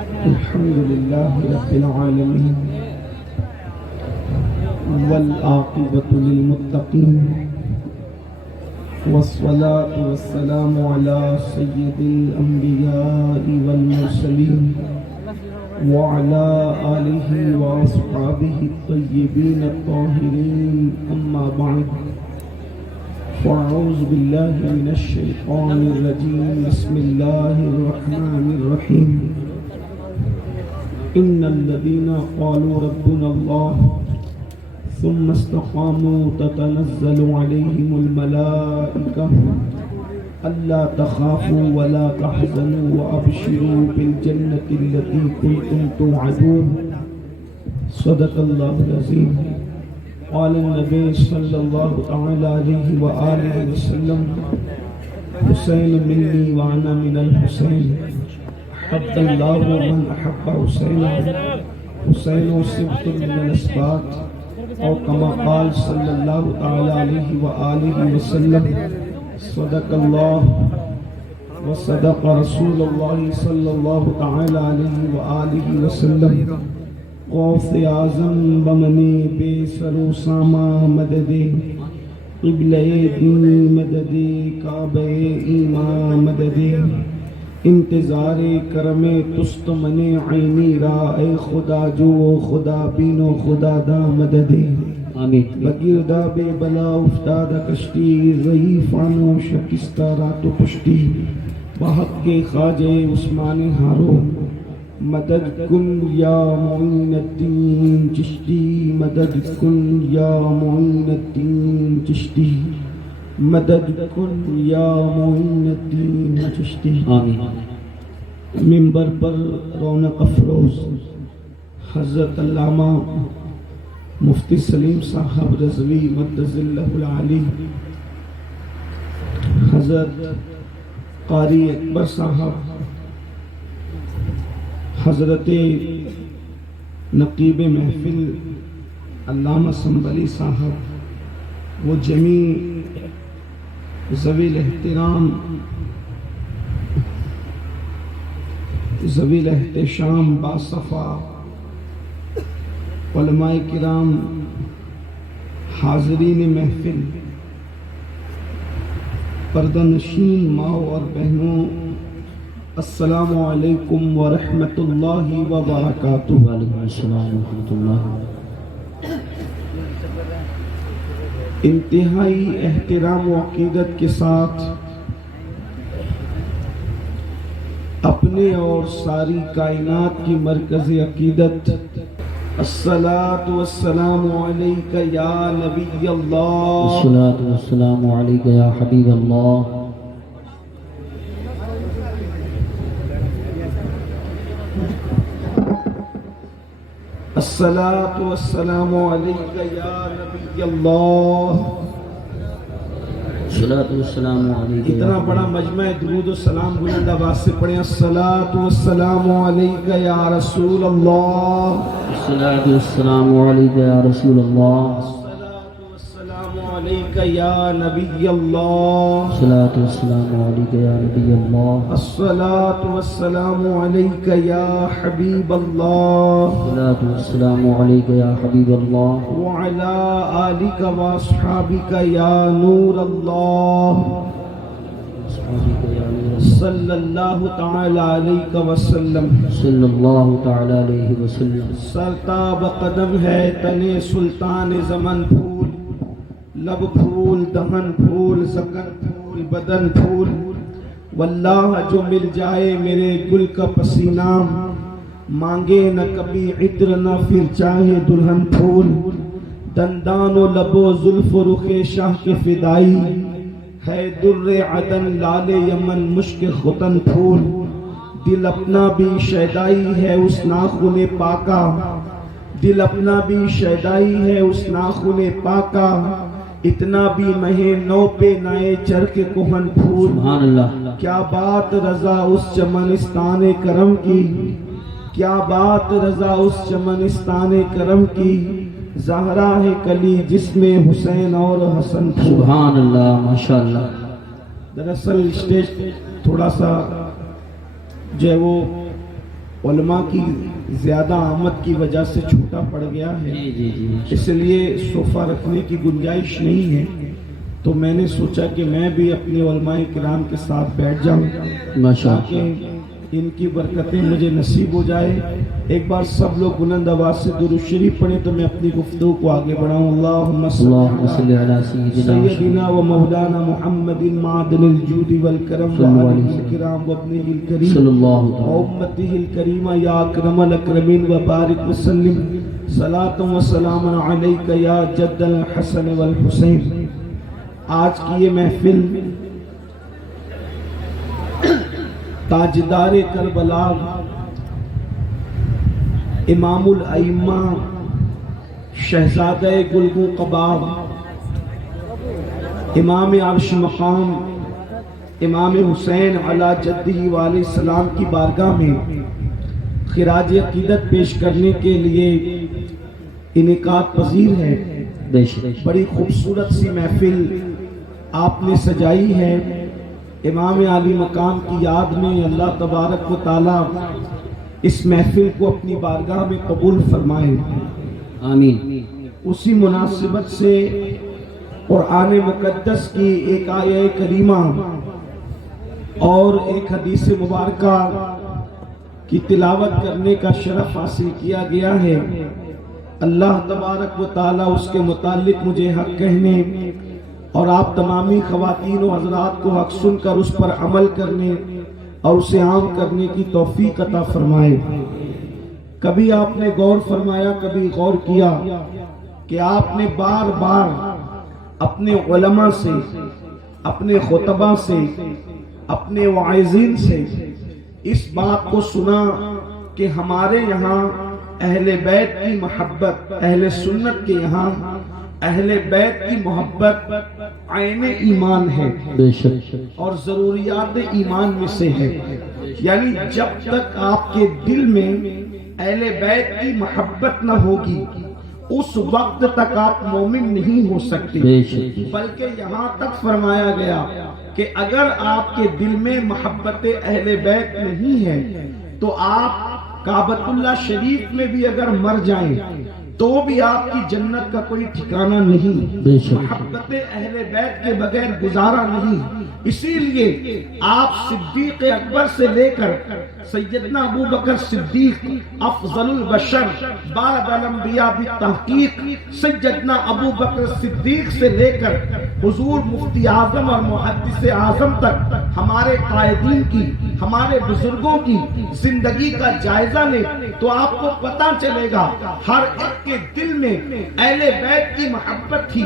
الحمد لله رب العالمين والعاقبة للمتقين والصلاة والسلام على سيد الأنبياء والمرسلين وعلى آله وأصحابه الطيبين الطاهرين أما بعد فأعوذ بالله من الشيطان الرجيم بسم الله الرحمن الرحيم إن الذين قالوا ربنا الله ثم استقاموا تتنزل عليهم الملائكة ألا تخافوا ولا تحزنوا وأبشروا بالجنة التي كنتم توعدون صدق الله العظيم. قال النبي صلى الله تعالى عليه وآله وسلم حسين مني وأنا من الحسين حب الله من أحب حسينا حسين سبط من الأسباط أو كما قال صلى الله تعالى عليه وآله وسلم صدق الله وصدق رسول الله صلى الله تعالى عليه وآله وسلم. غوث اعظم بمنی بے سرو ساما مددے قبلہ دینی مددے کعبہ ایمان مددے انتظار کرم تست من عینی را اے خدا جو خدا بینو خدا دا مددے بگیردہ بے بلا افتادہ کشتی ضعیفانو شکستہ رات و پشتی بحق کے خواجہ عثمان ہارو مدد کن یا معین الدین چشتی مدد کن یا معین الدین چشتی مدد کن یا معین الدین چشتی. منبر پر رونق افروز حضرت علامہ مفتی سلیم صاحب رضوی مدد اللہ العالی، حضرت قاری اکبر صاحب، حضرت نقیب محفل علامہ سنبلی صاحب، وہ جمیع ذوی الاحترام ذوی الاحتشام باصفا علماء کرام، حاضرین محفل، پردہ نشین ماؤں اور بہنوں، السلام علیکم ورحمۃ اللہ وبرکاتہ. وعلیکم السلام ورحمۃ اللہ. انتہائی احترام و عقیدت کے ساتھ اپنے اور ساری کائنات کی مرکز عقیدت الصلاۃ والسلام علیک یا نبی اللہ، الصلاۃ والسلام علیک یا حبیب اللہ، الصلاۃ والسلام علیک یا نبی اللہ. الصلاۃ والسلام علیک. اتنا بڑا مجمع درود و سلام بلند آواز سے پڑھیں. الصلاۃ والسلام علیک یا رسول اللہ، الصلاۃ والسلام علیک یا رسول اللہ، الصلاۃ والسلام علیک یا نبی اللہ، الصلاۃ والسلام علیک یا نبی اللہ، الصلاۃ والسلام علیک یا حبیب اللہ، الصلاۃ والسلام علیک یا حبیب اللہ، وعلی آلک واصحابک یا نور اللہ، صلی اللہ تعالی علیہ وسلم. صلی اللہ تعالی علیہ وسلم. سرتاب قدم ہے تنے سلطان زمن، پھول لب پھول دہن پھول زکن پھول بدن پھول، واللہ جو مل جائے میرے گل کا پسینہ، مانگے نہ کبھی عطر نہ پھر چاہے دلہن پھول، دندان و لب و زلف و رخ شاہ کے فدائی، ہے در عدن لال یمن مشک ختن پھول، دل اپنا بھی شیدائی ہے اس ناخن پاکا، دل اپنا بھی شیدائی ہے اس ناخن پاکا، اتنا بھی مہے نو پہ نائے چرک کوہن پھول. سبحان اللہ. کیا بات رضا اس چمنستان کرم کی، کیا بات رضا اس چمنستان کرم کی، زہرا ہے کلی جس میں حسین اور حسن پھول. سبحان اللہ. ماشاءاللہ. دراصل اسٹیج تھوڑا سا جو ہے وہ علماء کی زیادہ آمد کی وجہ سے چھوٹا پڑ گیا ہے، جی جی جی اس لیے صوفہ رکھنے کی گنجائش نہیں ہے، تو میں نے سوچا کہ میں بھی اپنے علماء کرام کے ساتھ بیٹھ جاؤں ماشاء اللہ. تاکہ ان کی برکتیں مجھے نصیب ہو جائے. ایک بار سب لوگ بلند آواز سے درود شریف پڑھیں تو میں اپنی گفتگو کو آگے بڑھاؤں. اللہم اللهم صل على سيدنا سیدنا و مولانا محمد معدن الجود والکرم صلی اللہ علیہ وآلہ وسلم. الکرام وابنہ الکریم صلی اللہ علیہ وامتہ الکریمہ یا اکرم الاکرمین وبارک وسلم صلاۃ و سلام علیک یا جد الحسن والحسین. آج کی یہ محفل تاجدار کربلا امام الائمہ شہزادہ گلگوں قباب امام عرش مقام امام حسین علی جدہ وعلیہ السلام کی بارگاہ میں خراج عقیدت پیش کرنے کے لیے انعقاد پذیر ہے. بے شک. بڑی خوبصورت سی محفل آپ نے سجائی ہے. امام عالی مقام کی یاد میں اللہ تبارک و تعالی اس محفل کو اپنی بارگاہ میں قبول فرمائے. آمین. اسی مناسبت سے قرآن مقدس کی ایک آیہ کریمہ اور ایک حدیث مبارکہ کی تلاوت کرنے کا شرف حاصل کیا گیا ہے. اللہ تبارک و تعالی اس کے متعلق مجھے حق کہنے اور آپ تمامی خواتین و حضرات کو حق سن کر اس پر عمل کرنے اور اسے عام کرنے کی توفیق عطا فرمائے. کبھی آپ نے غور فرمایا، کبھی غور کیا کہ آپ نے بار بار اپنے علماء سے، اپنے خطبہ سے، اپنے واعظین سے اس بات کو سنا کہ ہمارے یہاں اہل بیت کی محبت، اہل سنت کے یہاں اہل بیت کی محبت عین ایمان ہے بے شک. اور ضروریات ایمان میں سے ہے. یعنی جب تک آپ کے دل میں اہل بیت کی محبت نہ ہوگی اس وقت تک آپ مومن نہیں ہو سکتے. بے شک. بلکہ یہاں تک فرمایا گیا کہ اگر آپ کے دل میں محبت اہل بیت نہیں ہے تو آپ کعبۃ اللہ شریف میں بھی اگر مر جائیں تو بھی آپ کی جنت کا کوئی ٹھکانہ نہیں. بے شک. محبت اہل بیت کے بغیر گزارا نہیں. اسی لیے آپ صدیق اکبر سے لے کر سیدنا ابو بکر صدیق افضل البشر بعد الانبیاء بالتحقیق سیدنا ابو بکر صدیق سے لے کر حضور مفتی اعظم اور محدث اعظم تک ہمارے قائدین کی، ہمارے بزرگوں کی زندگی کا جائزہ لیں تو آپ کو پتہ چلے گا ہر ایک کے دل میں اہل بیت کی محبت تھی.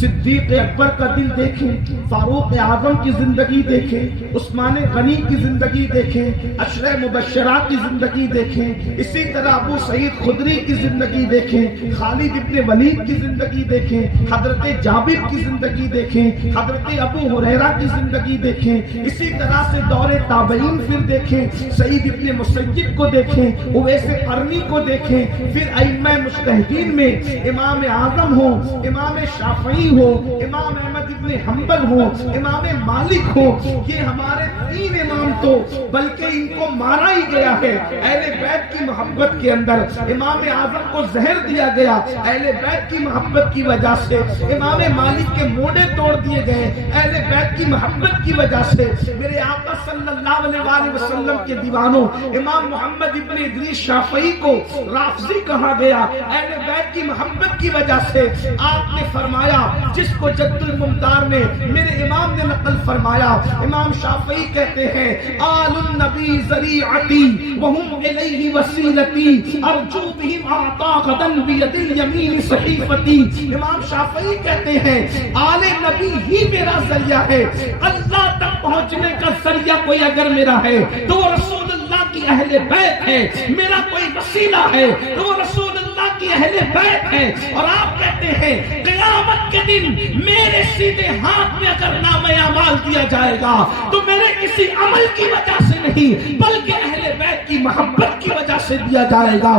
صدیق اکبر کا دل دیکھیں، فاروق اعظم کی زندگی دیکھیں، عثمان غنی کی زندگی دیکھیں، عشرہ مبشرات کی زندگی دیکھیں، اسی طرح ابو سعید خدری کی زندگی دیکھیں، خالد ابن ولید کی زندگی دیکھیں، حضرت جابر کی زندگی دیکھیں، حضرت ابو ہریرہ کی زندگی دیکھیں، اسی طرح سے دور تابعین پھر دیکھیں، سعید ابن مسیب کو دیکھیں، اویس قرنی کو دیکھیں، پھر ائمہ مجتہدین میں امام اعظم ہو، امام شافعی ہو، امام احمد ابن حنبل ہو، امام مالک ہو. یہ ہمارے تین امام تو بلکہ ان کو مارا ہی گیا ہے اہل بیت کی محبت کے اندر. امام اعظم کو زہر دیا گیا اہل بیت کی محبت کی وجہ سے. امام مالک کے موڑے توڑ دیے گئے اہل بیت کی محبت کی وجہ سے. میرے آقا صلی اللہ علیہ وآلہ وسلم کے دیوانوں امام محمد ابن ادریس شافعی کو رافضی کہا گیا اہل بیت کی محبت کی وجہ سے. آپ نے فرمایا جس کو جد الممتار نے میرے امام نے نقل فرمایا، امام شافعی کہتے ہیں آل النبی ذریعتی وہم الیہ وسیلتی ارجو بہم اعطا غدا بید الیمین صحیفتی. امام شافعی کہتے ہیں آل نبی ہی میرا ذریعہ ہے. اللہ تک پہنچنے کا ذریعہ کوئی اگر میرا ہے تو وہ رسول اللہ کی اہل بیت ہے. میرا کوئی وسیلہ ہے تو وہ رسول اللہ کی اہل بیت ہے. اور آپ کہتے ہیں قیامت کے دن میرے سیدھے ہاتھ میں اگر نام اعمال دیا جائے گا تو میرے کسی عمل کی وجہ سے نہیں بلکہ اہل بیت کی محبت کی وجہ سے دیا جائے گا.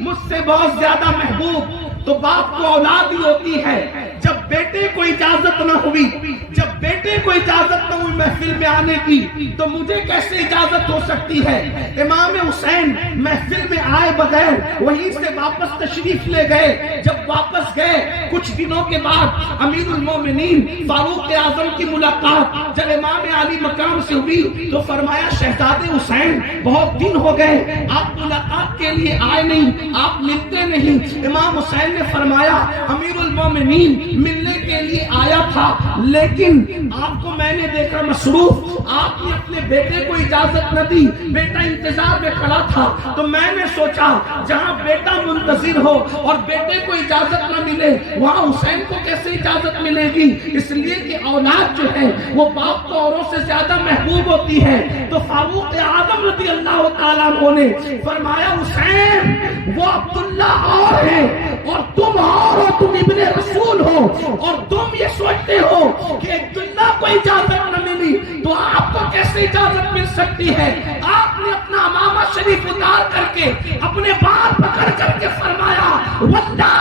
مجھ سے بہت زیادہ محبوب تو باپ کو اولاد ہی ہوتی ہے. جب بیٹے کو اجازت نہ ہوئی، جب بیٹے کو اجازت نہ ہوئی محفل میں آنے کی، تو مجھے کیسے اجازت ہو سکتی ہے؟ امام حسین محفل میں آئے بغیر وہیں سے واپس تشریف لے گئے. جب واپس گئے کچھ دنوں کے بعد امیر المومنین فاروق اعظم کی ملاقات جب امام علی مقام سے ہوئی تو فرمایا شہزادے حسین بہت دن ہو گئے آپ ملاقات کے لیے آئے نہیں، آپ ملتے نہیں. امام حسین نے فرمایا امیر المومنین ملنے کے لیے آیا تھا، لیکن آپ کو میں نے دیکھا مصروف، آپ نے اپنے بیٹے کو اجازت نہ دی، بیٹا انتظار میں کھڑا تھا. تو میں نے سوچا جہاں بیٹا منتظر ہو اور بیٹے کو اجازت نہ ملے وہاں حسین کو کیسے اجازت ملے گی؟ اس لیے کہ اولاد جو ہے وہ باپ کو اوروں سے زیادہ محبوب ہوتی ہے. تو فاروق اعظم رضی اللہ تعالیٰ عنہ نے فرمایا حسین وہ عبداللہ اور ہے اور تم اور ہو، تم ابن رسول ہو، اور تم یہ سوچتے ہو کہ عبداللہ کو اجازت نہ ملی تو آپ کو کیسے اجازت مل سکتی ہے؟ آپ نے اپنا امامہ شریف اتار کر کے اپنے بال پکڑ کر کے فرمایا واللہ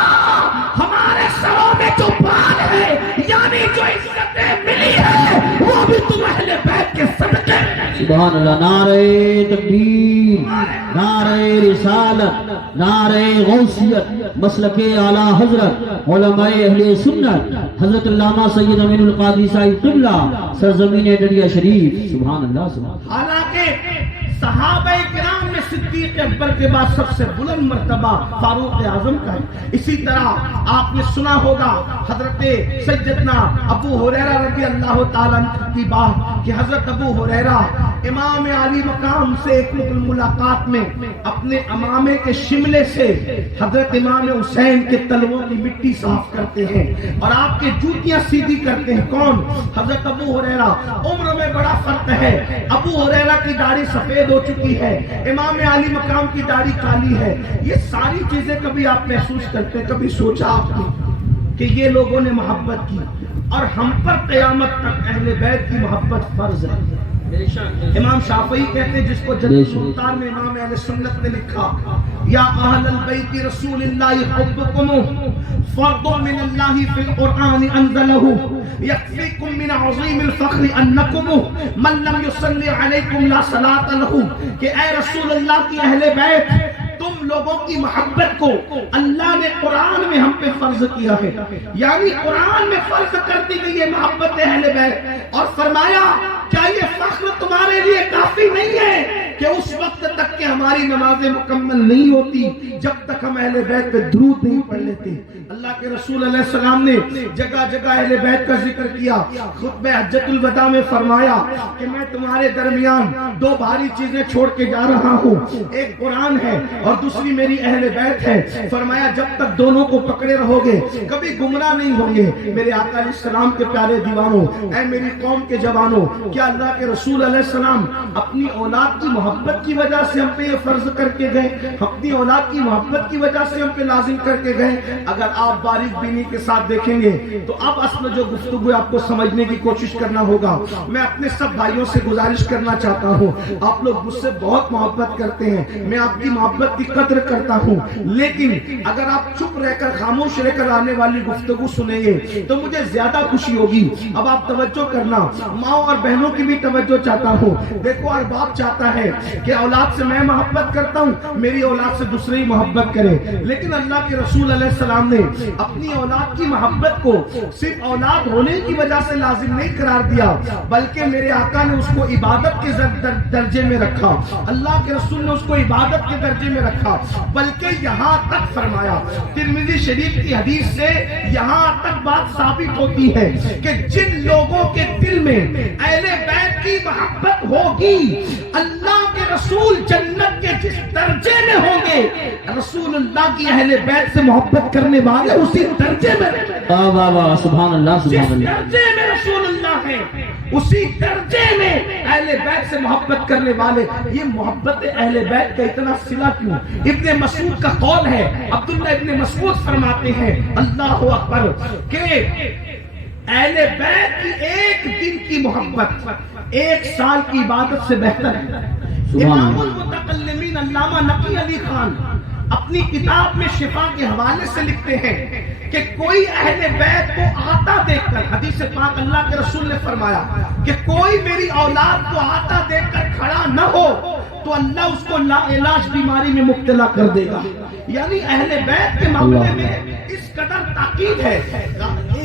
ہمارے سروں میں جو بال ہے یعنی جو عزتیں ملی ہے وہ بھی تم اہل بیت کے صدقے. سبحان اللہ. نعرہ تکبیر، نعرہ رسالت، نعرہ غوثیت، مسلک اعلیٰ حضرت علماء اہل سنت حضرت علامہ سید امین القادری صاحب قبلہ سرزمین ڈڈیا شریف. سبحان اللہ سبحان اللہ. حالانکہ صحابہ کرام میں صدیق اکبر کے بعد سب سے بلند مرتبہ فاروق اعظم کا ہے. اسی طرح آپ نے سنا ہوگا حضرت سیدنا ابو ہریرہ رضی اللہ تعالیٰ عنہ کی بات کہ حضرت ابو ہریرہ امام علی مقام سے ایک ملاقات میں اپنے امامے کے شملے سے حضرت امام حسین کے تلووں کی مٹی صاف کرتے ہیں اور آپ کے جوتیاں سیدھی کرتے ہیں. کون؟ حضرت ابو ہریرہ. عمر میں بڑا فرق ہے، ابو ہریرہ کی داڑھی سفید ہو چکی ہے، امام علی مقام کی داڑھی کالی ہے. یہ ساری چیزیں کبھی آپ محسوس کرتے ہیں؟ کبھی سوچا آپ نے کہ یہ لوگوں نے محبت کی اور ہم پر قیامت تک اہل بیت کی محبت فرض ہے؟ امام شافعی کہتے ہیں جس کو جلد المختار میں امام اہل سنت نے لکھا یا اہل البیت رسول اللہ حبکم فرض من اللہ فی القرآن انزلہ یکفیکم من عظیم الفخر انکم من لم یصلی علیکم لا صلاۃ لہ. کہ اے رسول اللہ کی اہل بیت تم لوگوں کی محبت کو اللہ نے قرآن میں ہم پہ فرض کیا ہے، یعنی قرآن میں فرض کر دی گئی ہے محبت اہل بیت. اور فرمایا کیا یہ فخر تمہارے لیے کافی نہیں ہے کہ اس وقت تک کہ ہماری نمازیں مکمل نہیں ہوتی جب تک ہم اہل بیت پہ درود نہیں پڑھ لیتے؟ اللہ کے رسول علیہ السلام نے جگہ جگہ اہل بیت کا ذکر کیا. خطبہ حجۃ الوداع میں فرمایا کہ میں تمہارے درمیان دو بھاری چیزیں چھوڑ کے جا رہا ہوں، ایک قرآن ہے اور دوسری میری اہل بیت ہے. فرمایا جب تک دونوں کو پکڑے رہو گے کبھی گمراہ نہیں ہوں گے. میرے آقا علیہ السلام کے پیارے دیوانوں، اے میری قوم کے جوانوں، کیا اللہ کے رسول علیہ السلام اپنی اولاد کی محبت کی وجہ سے ہم پہ یہ فرض کر کے گئے؟ اپنی اولاد کی محبت کی وجہ سے ہم پہ لازم کر کے گئے؟ اگر آپ باریک بینی کے ساتھ دیکھیں گے تو اب اصل جو گفتگو آپ کو سمجھنے کی کوشش کرنا ہوگا. میں اپنے سب بھائیوں سے گزارش کرنا چاہتا ہوں، آپ لوگ مجھ سے بہت محبت کرتے ہیں، میں آپ کی محبت کی قدر کرتا ہوں، لیکن اگر آپ چپ رہ کر خاموش رہ کر آنے والی گفتگو سنیں گے تو مجھے زیادہ خوشی ہوگی. اب آپ توجہ کرنا، ماں اور بہنوں کی بھی توجہ چاہتا ہوں. دیکھو ہر باپ چاہتا ہے کہ اولاد سے میں محبت کرتا ہوں میری اولاد سے دوسرے ہی محبت کرے، لیکن اللہ کے رسول علیہ السلام نے اپنی اولاد کی محبت کو صرف اولاد ہونے کی وجہ سے لازم نہیں قرار دیا، بلکہ میرے آقا نے اس کو عبادت کے درجے میں رکھا، اللہ کے رسول نے اس کو عبادت کے درجے میں رکھا. بلکہ یہاں تک فرمایا، ترمذی شریف کی حدیث سے یہاں تک بات ثابت ہوتی ہے کہ جن لوگوں کے دل میں اہل بیت کی محبت ہوگی اللہ کے رسول جنت کے جس درجے میں ہوں گے رسول اللہ کی اہل بیت سے محبت کرنے والے اسی درجے میں واہ واہ واہ سبحان اللہ سبحان جس اللہ. درجے میں رسول اللہ ہے اسی درجے میں اہل بیت سے محبت کرنے والے. یہ محبت اہل بیت کا اتنا صلہ کیوں؟ ابن مسعود کا قول ہے، عبداللہ ابن مسعود فرماتے ہیں اللہ اکبر کہ اہل بیت کی ایک دن کی محبت ایک سال کی عبادت سے بہتر ہے. امام المتکلمین علامہ نقی علی خان اپنی کتاب میں شفا کے حوالے سے لکھتے ہیں کہ کوئی اہل بیت کو آتا دیکھ کر، حدیث پاک اللہ کے رسول نے فرمایا کہ کوئی میری اولاد کو آتا دیکھ کر کھڑا نہ ہو تو اللہ اس کو لا علاج بیماری میں مبتلا کر دے گا. یعنی اہل بیت کے معاملے میں اس قدر تاکید ہے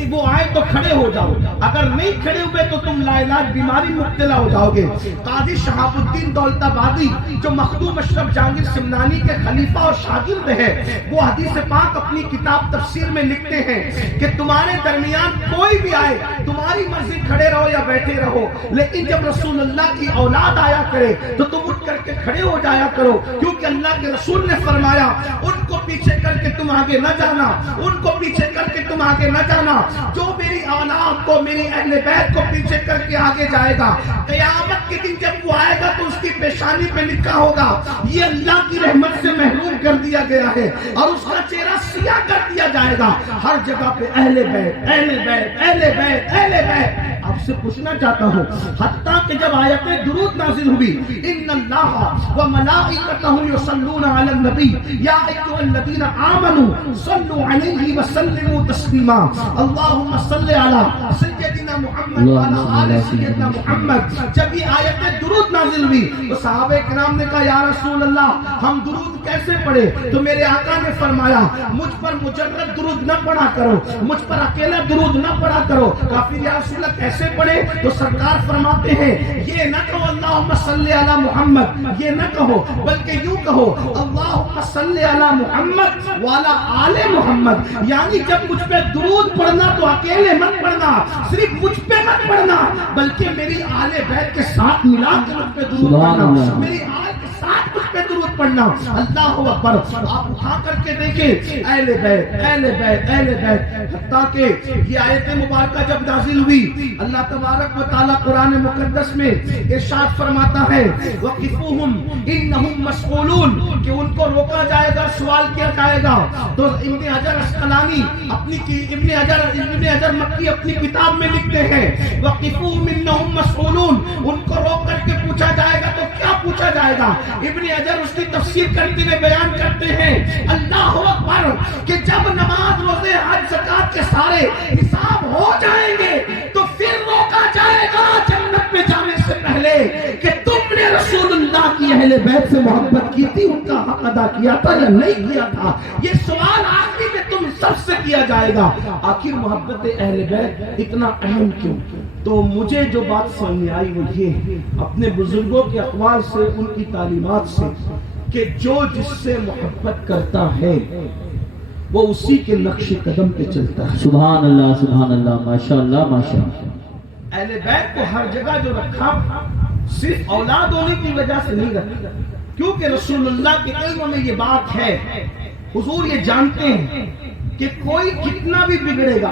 وہ آئے تو کھڑے ہو جاؤ، اگر نہیں کھڑے ہوئے تو تم لا علاج بیماری مبتلا ہو جاؤ گے. قاضی شہاب الدین دولت آبادی جو مخدوم اشرف جہانگیر سمنانی کے خلیفہ اور شاگرد ہے، وہ حدیث پاک اپنی کتاب تفسیر میں لکھتے ہیں کہ تمہارے درمیان کوئی بھی آئے، تمہاری مرضی کھڑے رہو یا بیٹھے رہو، لیکن جب رسول اللہ کی اولاد آیا کرے تو تم اٹھ کر کے کھڑے ہو جایا کرو، کیونکہ اللہ کے رسول نے فرمایا ان کو پیچھے کر کے تم آگے نہ جانا، ان کو پیچھے کر کے تم آگے نہ جانا. جو میری اولاد کو، میری اہل بیت کو پیچھے کر کے آگے جائے گا، قیامت کے دن جب وہ آئے گا تو اس کی پیشانی پہ لکھا ہوگا یہ اللہ کی رحمت سے محروم کر دیا گیا ہے، اور اس کا چہرہ سیاہ کر دیا جائے گا. ہر جگہ پہ اہل بیت، اہل بیت، اہل بیت، اہل بیت. آپ سے پوچھنا چاہتا ہوں، حتیٰ کہ جب آیت درود نازل ہوئی، ان اللہ وملائکتہ یصلون علی النبی یا ایھا الذین آمنوا صلوا علیہ وسلموا تسلیما اللہم صل علی سیدنا محمد وعلی آل سیدنا محمد. جب یہ آیت درود نازل ہوئی تو صحابہ کرام نے کہا یا رسول اللہ ہم درود کیسے پڑھے؟ تو میرے آقا نے فرمایا مجھ پر مجرد درود نہ پڑھا کرو، مجھ پر اکیلا درود نہ پڑھا کرو. کافر یا رسول اللہ کیسے پڑھے؟ تو سرکار فرماتے ہیں یہ نہ کہو اللہم صلی علی محمد، یہ نہ کہو، بلکہ یوں کہو اللہم صلی علی محمد وعلی آل محمد. یعنی جب مجھ پہ درود پڑھنا تو اکیلے مت پڑھنا، صرف مجھ پہ مت پڑھنا، بلکہ میری آل بیت کے ساتھ ملا کے مجھ پہ درود پڑھنا، میری آل کے ساتھ مجھ پہ درود پڑھنا. اللہ اکبر. آپ اٹھا کر کے دیکھیں اہل بیت، اہل بیت، اہل بیت. حتیٰ کہ یہ آیت مبارکہ جب نازل ہوئی اللہ تبارک و تعالیٰ قرآن مقدس میں ارشاد فرماتا ہے وَقِفُوهُمْ إِنَّهُمْ مَسْئُولُونَ کہ ان کو روکا جائے گا، سوال کیا جائے گا. تو ابن حجر اسقلانی ابن حجر مکی اپنی کتاب میں لکھتے ہیں وَقِفُوهُمْ إِنَّهُمْ مَسْئُولُونَ ان کو روک کر کے پوچھا جائے گا. تو کیا پوچھا جائے گا؟ ابن حجر اس کی تفسیر کرتے ہوئے بیان کرتے ہیں اللہ اکبر کہ جب نماز، روزے، حج، زکات کے سارے حساب ہو جائیں گے تو پھر روکا جائے گا جنت میں جانے سے پہلے کہ تم نے رسول اللہ کی اہل بیت سے محبت کی تھی، ان کا حق ادا کیا تھا یا نہیں کیا تھا. یہ سوال آخری میں تم سب سے کیا جائے گا. آخر محبت اہل بیت اتنا اہم کیوں؟ تو مجھے جو بات سمجھ میں آئی وہ یہ اپنے بزرگوں کے اقوال سے، ان کی تعلیمات سے، کہ جو جس سے محبت کرتا ہے وہ اسی کے نقش قدم پہ چلتا ہے. سبحان اللہ، سبحان اللہ، ماشاء اللہ، ماشاء اللہ. اہل بیت کو ہر جگہ جو رکھا صرف اولاد ہونے کی وجہ سے نہیں رکھا، کیونکہ رسول اللہ کے علم میں یہ بات ہے، حضور یہ جانتے ہیں کہ کوئی کتنا بھی بگڑے گا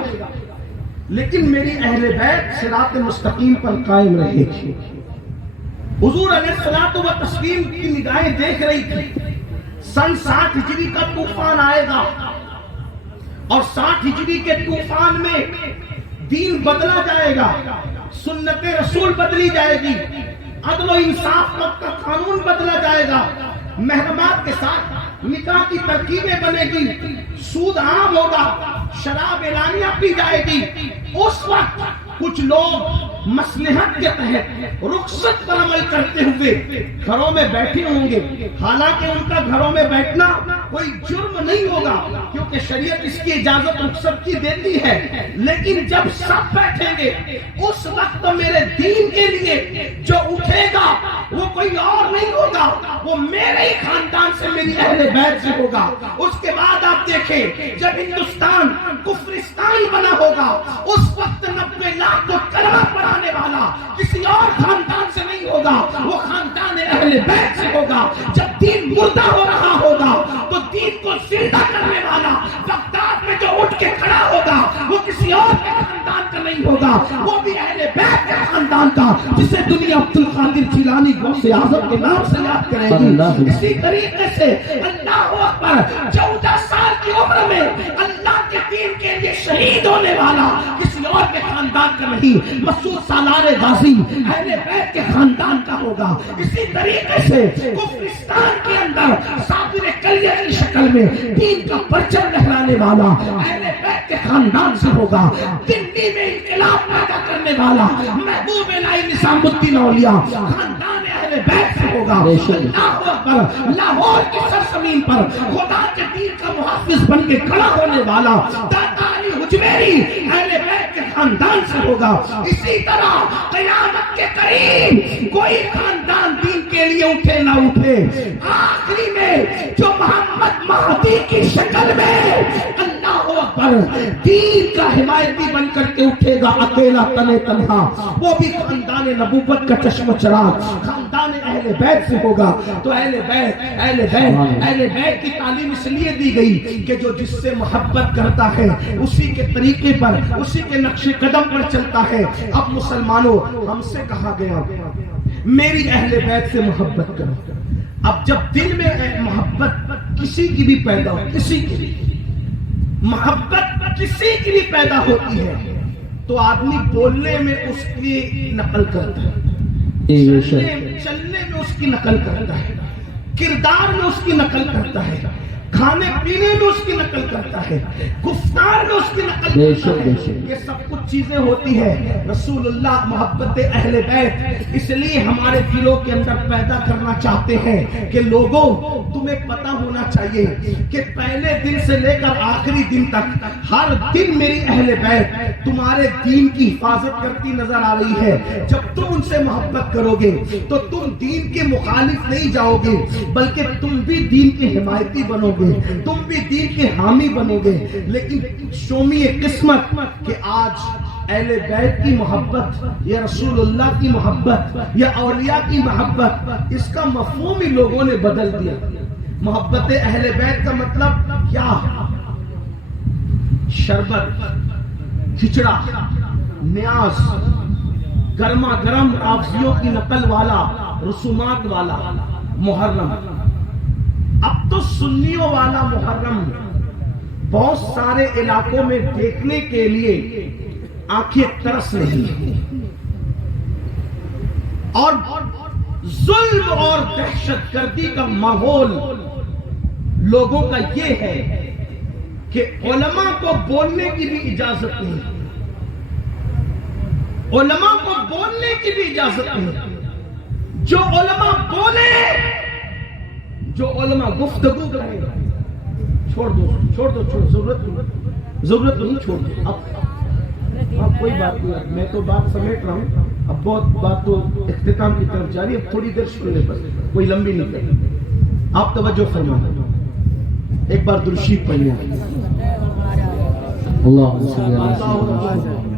لیکن میری اہل بیت صراط مستقیم پر قائم رہے گی. حضور علیہ الصلوۃ والتسلیم کی نگاہیں دیکھ رہی تھی سن 60 ہجری کا طوفان آئے گا، اور 60 ہجری کے طوفان میں دین بدلا جائے گا، سنت رسول بدلی جائے گی، عدل و انصاف کا قانون بدلا جائے گا، محرمات کے ساتھ نکاح کی ترکیبیں بنے گی، سود عام ہوگا، شراب اعلانیہ پی جائے گی. اس وقت کچھ لوگ مصلحت کے تحت رخصت پر عمل کرتے ہوئے گھروں میں بیٹھے ہوں گے. حالانکہ ان کا گھروں میں بیٹھنا کوئی جرم نہیں ہوگا کیونکہ شریعت اس کی اجازت رخصت کی دیتی ہے، لیکن جب سب بیٹھیں گے اس وقت میرے دین کے لیے جو اٹھے گا وہ کوئی اور نہیں ہوگا، وہ میرے ہی خاندان سے، میری اہل بیت سے ہوگا. اس کے بعد آپ دیکھیں جب ہندوستان کفرستان بنا ہوگا اس وقت 90 لاکھ کو کلمہ پڑھانے والا کسی اور خاندان سے نہیں ہوگا، وہ خاندان اہل بیت سے ہوگا. جب دین مردہ ہو رہا ہوگا تو دین کو زندہ کرنے والا بغداد میں جو اٹھ کے کھڑا ہوگا وہ کسی اور کے خاندان کا نہیں ہوگا، وہ بھی اہل بیت کے خاندان کا، جسے دنیا عبد القادر جیلانی غوث اعظم کے نام سے یاد کرے گی. اسی طریقے سے اللہ اکبر 14 سال کی عمر میں اللہ کے دین کے لیے شہید ہونے والا کسی اور کے خاندان کا نہیں، مسعود سالار غازی اہل بیت کے خاندان کا ہوگا۔ اسی طریقے سے کفرستان کے اندر صابر کلیہ کی شکل میں دین کا پرچم لہرانے والا اہل بیت کے خاندان سے ہوگا۔ دلی میں انقلاب پیدا کرنے والا محبوب الہی نظام الدین اولیاء خاندان اہل بیت سے ہوگا۔ اللہ اکبر، لاہور کی سرزمین پر خدا کے دین کا محافظ بن کے کھڑا ہونے والا داتا علی حجویری اہل بیت کے خاندان سے ہوگا۔ اسی طرح قیامت کے قریب کوئی خاندان دین کے لیے اٹھے نہ اٹھے، آخری میں جو محمد مہدی کی شکل میں اللہ اکبر دین کا حمایتی بن کر کے اٹھے گا، اکیلا تنے تنہا، وہ بھی خاندان نبوت کا چشم چراغ خاندان اہل بیت سے ہوگا۔ تو اہل بیت کی تعلیم اس لیے دی گئی کہ جو جس سے محبت کرتا ہے اسی کے طریقے پر، اسی کے نقش قدم پر چلتا ہے۔ اب مسلمانوں، ہم سے کہا گیا میری اہل بیت سے محبت کرو۔ اب جب دل میں محبت کسی کی بھی پیدا ہو، کسی کی بھی محبت کسی کی بھی پیدا ہوتی ہے تو آدمی بولنے میں اس کی نقل کرتا ہے، چلنے میں اس کی نقل کرتا ہے، کردار میں اس کی نقل کرتا ہے، کھانے پینے میں اس کی نقل کرتا ہے، گفتار میں اس کی نقل کرتا ہے۔ یہ سب کچھ چیزیں ہوتی ہیں۔ رسول اللہ محبت اہل بیت اس لیے ہمارے دلوں کے اندر پیدا کرنا چاہتے ہیں کہ لوگوں تمہیں پتہ ہونا چاہیے کہ پہلے دن سے لے کر آخری دن تک ہر دن میری اہل بیت تمہارے دین کی حفاظت کرتی نظر آ رہی ہے۔ جب تم ان سے محبت کرو گے تو تم دین کے مخالف نہیں جاؤ گے، بلکہ تم بھی دین کے حمایتی بنو گے، تم بھی دین کے حامی بنو گے۔ لیکن شومی قسمت کہ آج اہل بیت کی محبت یا رسول اللہ کی محبت یا اولیاء کی محبت، اس کا مفہوم ہی لوگوں نے بدل دیا۔ محبت اہل بیت کا مطلب کیا؟ شربت، کھچڑا، نیاز، گرما گرم آفزیوں کی نقل والا، رسومات والا محرم۔ اب تو سنیوں والا محرم بہت سارے علاقوں میں دیکھنے کے لیے آنکھیں ترس رہی ہیں، اور ظلم اور دہشت گردی کا ماحول لوگوں کا یہ ہے کہ علماء کو بولنے کی بھی اجازت نہیں، علماء کو بولنے کی بھی اجازت نہیں۔ جو علماء بولے، جو علماء گفتگو کریں، چھوڑ دو، ضرورت نہیں، چھوڑ دو۔ اب کوئی بات نہیں، میں تو بات سمیٹ رہا ہوں، اب بہت بات تو اختتام کی طرف جاری ہے، اب تھوڑی دیر سن لے، بس کوئی لمبی نہیں کریں۔ آپ توجہ فرمائیں، ایک بار درود شریف پڑھیے۔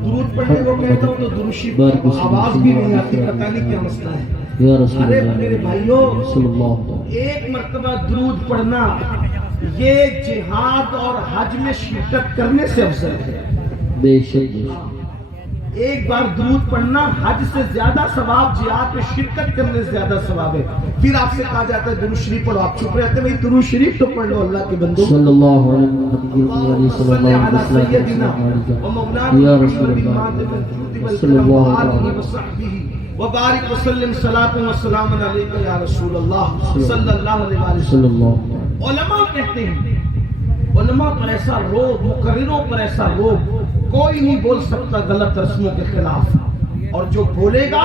درود پڑھنے کو کہتا ہوں تو درود شریف آواز بھی نہیں آتی، پتہ نہیں کیا مسئلہ ہے۔ ارے میرے بھائیوں، ایک مرتبہ درود پڑھنا یہ جہاد اور حج میں شرکت کرنے سے افضل ہے۔ بے شک ایک بار درود پڑھنا حج سے زیادہ ثواب، جہاد میں شرکت کرنے سے زیادہ ثواب ہے۔ پھر آپ سے کہا جاتا ہے درود شریف پڑھو، آپ چھپ رہتے ہیں، بھائی درود شریف تو پڑھ لو اللہ کے بندو۔ صلی اللہ علیہ وسلم یا رسول اللہ صلی اللہ علیہ وسلم وبارک وسلم صلاۃ و سلام علیک یا رسول اللہ صلی اللہ علیہ وسلم۔ علماء کہتے ہیں، علماء پر ایسا روب، مقرروں پر ایسا روب، کوئی نہیں بول سکتا غلط رسموں کے خلاف، اور جو بولے گا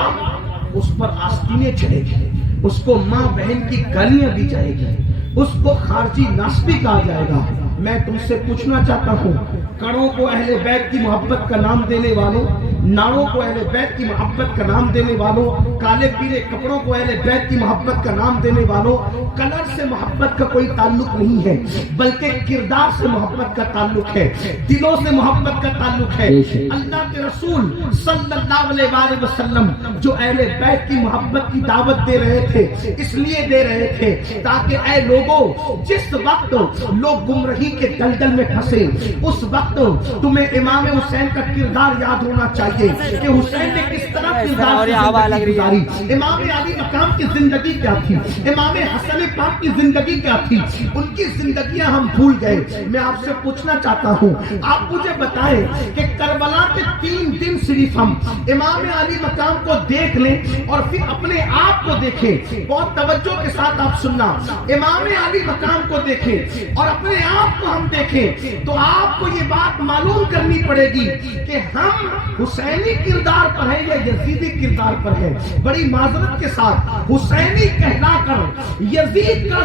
اس پر آستینیں چڑھے گی، اس کو ماں بہن کی گالیاں دی جائے گی، اس کو خارجی ناسبی کہا جائے گا۔ میں تم سے پوچھنا چاہتا ہوں، کڑوں کو اہل بیت کی محبت کا نام دینے والوں، ناڑوں کو اہل بیت کی محبت کا نام دینے والوں، کالے پیلے کپڑوں کو اہل بیت کی محبت کا نام دینے والوں، کلر سے محبت کا کوئی تعلق نہیں ہے، بلکہ کردار سے محبت کا تعلق ہے، دلوں سے محبت کا تعلق ہے۔ اللہ کے رسول صلی اللہ علیہ وسلم جو اہل بیت کی محبت کی دعوت دے رہے تھے، اس لیے دے رہے تھے تاکہ اے لوگوں، جس وقت لوگ گمراہی کے دلدل میں پھنسے، اس وقت تمہیں امام حسین کا کردار یاد ہونا چاہیے۔ چاہیے کہ حسین نے کس طرح کردار کی زندگی گزاری، امام علی مقام کی زندگی کیا تھی، امام حسن پاک کی زندگی کیا تھی، ان کی زندگیاں ہم بھول گئے۔ میں آپ سے پوچھنا چاہتا ہوں، آپ مجھے بتائیں کہ کربلا کے 3 دن صرف ہم امام علی مقام کو دیکھ لیں اور پھر اپنے آپ کو دیکھیں، بہت توجہ کے ساتھ آپ سننا، امام علی مقام کو دیکھیں اور اپنے آپ کو ہم دیکھیں تو آپ کو یہ بات معلوم کرنی پڑے گی کہ ہم حسینی کردار پر ہیں یا یزیدی کردار پر ہیں۔ بڑی معذرت کے ساتھ حسینی کہلا کر یزید کا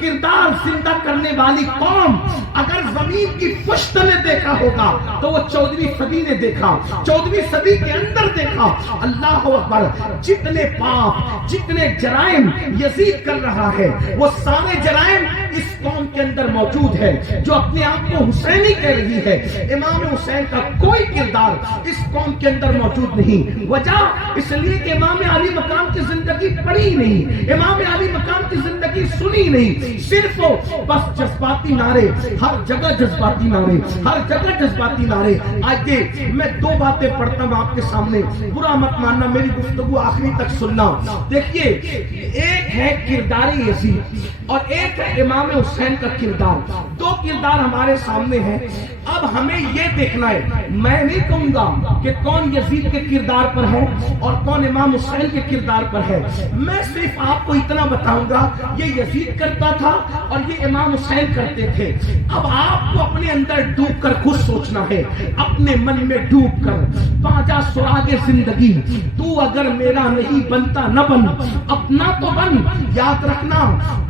کردار زندہ کرنے والی قوم اگر زمین کی پشت نے دیکھا ہوگا تو وہ 14ویں صدی نے دیکھا، 14ویں صدی کے اندر دیکھا۔ اللہ اکبر، جتنے پاپ جتنے جرائم یزید کر رہا ہے وہ سارے جرائم اس قوم کے اندر موجود ہے جو اپنے آپ کو حسینی کہہ رہی ہے۔ امام حسین کا کوئی کردار اس قوم کے اندر موجود نہیں۔ وجہ اس لیے کہ امام علی مقام کی زندگی پڑھی نہیں، امام علی مقام کی زندگی سنی نہیں، صرف بس جذباتی نعرے، ہر جگہ جذباتی نعرے، ہر جگہ جذباتی نعرے۔ آئیے میں 2 باتیں پڑھتا ہوں آپ کے سامنے، برا مت ماننا، میری گفتگو آخری تک سننا۔ دیکھیے، ایک ہے کردار یزید اور ایک ہے امام حسین کا کردار، 2 کردار ہمارے سامنے ہیں۔ اب ہمیں یہ دیکھنا ہے، میں نہیں کہوں گا کہ کون یزید کے کردار پر ہے اور کون امام حسین کے کردار پر ہے، میں صرف آپ کو اتنا بتاؤں گا یہ یزید کرتا تھا اور یہ امام حسین کرتے تھے۔ اب آپ کو اپنے اندر ڈوب کر خود سوچنا ہے، اپنے من میں ڈوب کر، باجا سراغ زندگی تو اگر میرا نہیں بنتا نہ بن، اپنا تو بن۔ یاد رکھنا،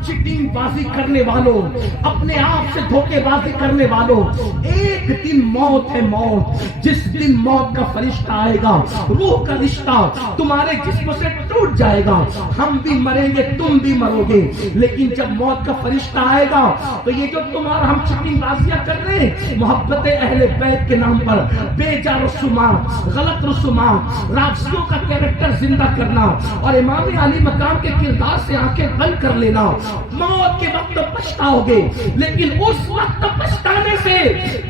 چیٹنگ بازی کرنے والوں، اپنے آپ سے دھوکے بازی کرنے والوں، ایک دن موت ہے موت، جس دن موت کا فرشتہ آئے گا روح کا رشتہ تمہارے جسم سے ٹوٹ جائے گا، ہم بھی مریں گے تم بھی مرو گے، لیکن جب موت کا فرشتہ آئے گا تو یہ جو تمہارا ہم چیٹنگ بازیاں کر رہے ہیں محبت اہل بیت کے نام پر، بے جا رسومات، غلط رسومات، رافضیوں کا کیریکٹر زندہ کرنا اور امام علی مقام کے کردار سے آنکھیں بند کر لینا، موت کے وقت پچھتاؤ گے، لیکن اس وقت پچھتانے سے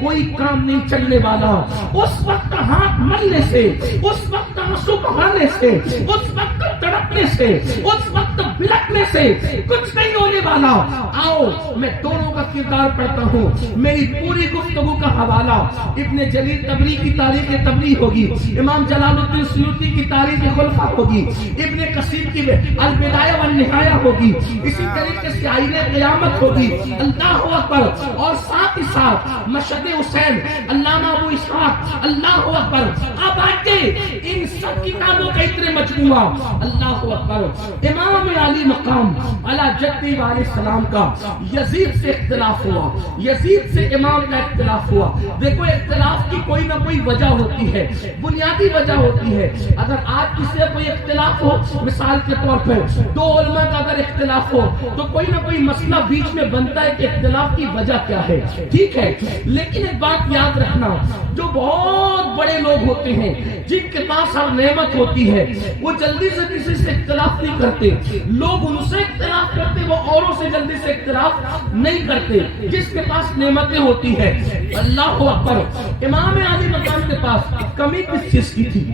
کوئی کام نہیں چلنے والا، اس وقت ہاتھ ملنے سے، اس وقت آنسو بہانے سے، اس وقت تڑپنے سے، اس وقت بلکنے سے کچھ نہیں ہونے والا۔ آؤ میں دونوں کا کردار پڑھتا ہوں، میری پوری گفتگو کا حوالہ ابن جریر طبری کی تاریخ تبری ہوگی، امام جلال الدین سیوطی کی تاریخ خلفاء ہوگی، ابن کثیر کی البدایہ والنہایہ ہوگی، اسی طریقے سے آئین قیامت ہوگی، اللہ اکبر، اور ساتھ ہی ساتھ مشہد حسین، علامہ ابو اسحاق، اللہ اکبر۔ اب آئیے ان سب کتابوں کا اتنے مجموعہ، اللہ اکبر، امام علی مقام علی جدی علیہ السلام کا یزید سے اختلاف ہوا، یزید سے امام کا اختلاف ہوا۔ دیکھو اختلاف کی کوئی نہ کوئی وجہ ہوتی ہے، بنیادی وجہ ہوتی ہے۔ اگر آج کسی سے کوئی اختلاف ہو، مثال کے طور پر 2 علماء کا اگر اختلاف ہو تو کوئی نہ کوئی مسئلہ بیچ میں بنتا ہے کہ اختلاف کی وجہ کیا ہے، ٹھیک ہے، لیکن ایک بات یاد رکھنا، جو بہت بڑے لوگ ہوتے ہیں جن کے پاس ہر نعمت ہوتی ہے وہ جلدی سے کسی سے اختلاف نہیں کرتے، لوگ ان سے اختلاف کرتے، وہ اوروں سے جلدی سے اختلاف نہیں کرتے جس کے پاس نعمتیں ہوتی ہے۔ اللہ اکبر، امام علی مقام کے پاس کمی کس چیز کی تھی؟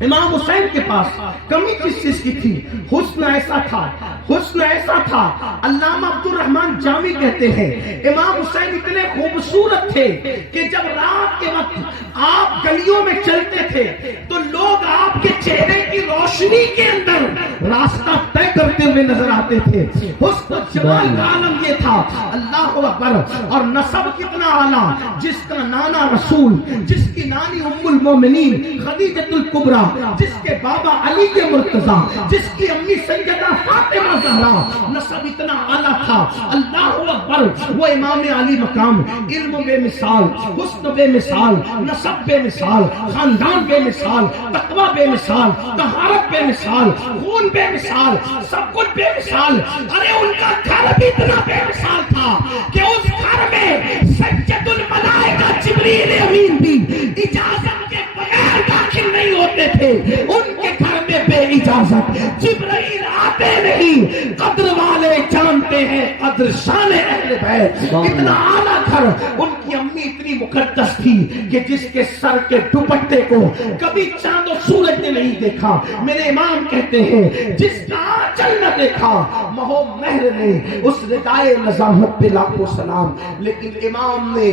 امام حسین کے پاس کمی کس چیز کی تھی؟ حسن ایسا تھا، حسن ایسا تھا، علامہ عبد الرحمن جامی کہتے ہیں امام حسین اتنے خوبصورت تھے کہ جب رات کے وقت آپ گلیوں میں چلتے تھے تو لوگ آپ کے چہرے کی روشنی کے اندر راستہ طے کرتے ہوئے نظر آتے تھے۔ حسن جمال کا عالم یہ تھا، اللہ اکبر، اور نسب کتنا اعلیٰ، جس کا نانا رسول، جس کی نانی ام المومنین خدیجۃ الکبریٰ، جس کے بابا علی کے مرتضیٰ، جس کی امی سیدہ فاطمہ زہرا، نسب اتنا اعلیٰ تھا، اللہ اکبر۔ وہ امام علی مقام علم بے مثال، حسن بے مثال، نسب بے مثال، خاندان بے مثال، تقوی بے مثال، طہارت بے مثال، خون بے مثال، سب کچھ بے مثال۔ ارے ان کا گھر بھی اتنا بے مثال تھا کہ اس گھر میں سجد الملائکہ جبریل امین بھی اجازت کے بغیر داخل نہیں ہوتے تھے، ان کے گھر میں بے اجازت جبرائیل آتے نہیں۔ قدر والے جانتے ہیں قدر شان اہل بیت، اتنا اعلیٰ گھر، ان کی امی اتنی مقدس تھی کہ جس کے سر کے دوپٹے کو کبھی چاند و سورج نے نہیں دیکھا. میرے امام کہتے ہیں جس کا آنچل نہ دیکھا مہو مہر نے اس ردائے نظامت پہ لاکھوں سلام. لیکن امام نے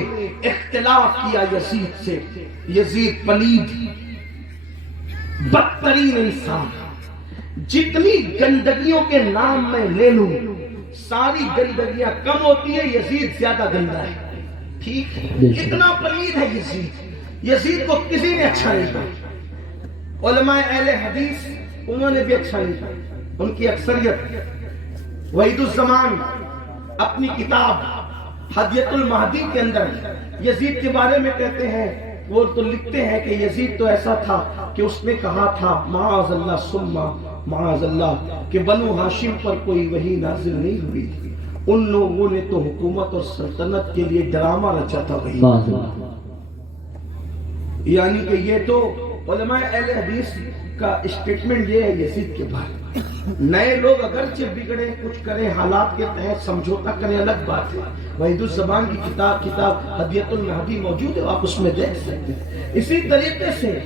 اختلاف کیا یزید سے. یزید پلید بدترین انسان. جتنی گندگیوں کے نام میں لے لوں ساری گندگیاں کم ہوتی ہے, یزید زیادہ گندا ہے. ٹھیک ہے, اتنا پلید ہے یزید. یزید کو کسی نے اچھا نہیں کہا. علماء اہل حدیث انہوں نے بھی اچھا نہیں کہا. ان کی اکثریت وحید الزمان اپنی کتاب ہدیۃ المہدی کے اندر یزید کے بارے میں کہتے ہیں, وہ تو لکھتے ہیں کہ یزید تو ایسا تھا کہ اس نے کہا تھا معاذ اللہ ثم معاذ اللہ کہ بنو ہاشم پر کوئی وحی نازل نہیں ہوئی تھی. ان لوگوں نے تو حکومت اور سلطنت کے لیے ڈرامہ رچا تھا وحی. یعنی کہ یہ تو علماء اہل حدیث کا اسٹیٹمنٹ یہ ہے یزید کے بارے میں. نئے لوگ اگرچہ بگڑے کچھ کریں حالات کے تحت سمجھوتا کریں الگ بات ہے. وحید الزمان کی کتاب ہدیۃ المہدی موجود ہے, آپ اس میں دیکھ سکتے ہیں. اسی طریقے سے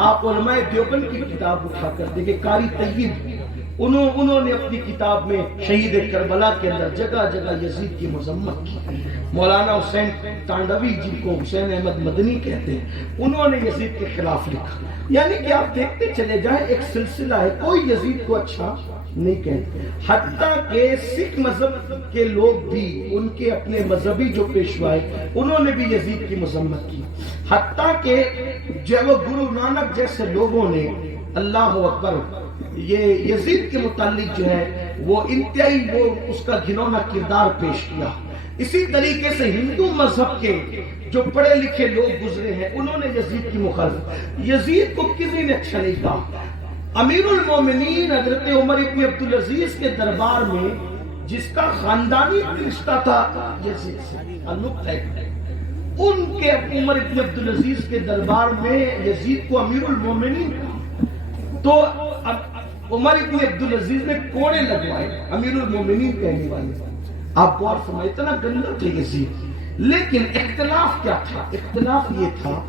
آپ علماء دیوبند کی کتاب اٹھا کر دیکھیں, قاری طیب انہوں نے اپنی کتاب میں شہید کربلا کے اندر جگہ جگہ یزید کی مذمت کی. مولانا حسین تانڈوی جن کو حسین احمد مدنی کہتے ہیں, انہوں نے یزید کے خلاف لکھا. یعنی کہ آپ دیکھتے چلے جائیں ایک سلسلہ ہے, کوئی یزید کو اچھا نہیں کہتے. حتیٰ کہ سکھ مذہب کے لوگ بھی ان کے اپنے مذہبی جو پیشوائے انہوں نے بھی یزید کی مذمت کی. حتیٰ کہ جب گرو نانک جیسے لوگوں نے اللہ اکبر یہ یزید کے متعلق جو ہے وہ انتہائی وہ اس کا گھنونا کردار پیش کیا. اسی طریقے سے ہندو مذہب کے جو پڑھے لکھے لوگ گزرے ہیں انہوں نے یزید کی مخالفت. یزید کو کسی نے اچھا نہیں کہا. امیر المومنین حضرت عمر ابن عبدالعزیز کے دربار میں جس کا خاندانی رشتہ تھا یزید سے, ان کے عمر ابن عبدالعزیز کے دربار میں یزید کو امیر المومنین کہا. تو عمر ابن عبدالعزیز نے کوڑے لگوائے امیر المومنین کہنے والے. آپ غور فرمائیں, اتنا گندا تھے یزید. لیکن اختلاف کیا تھا؟ اختلاف یہ تھا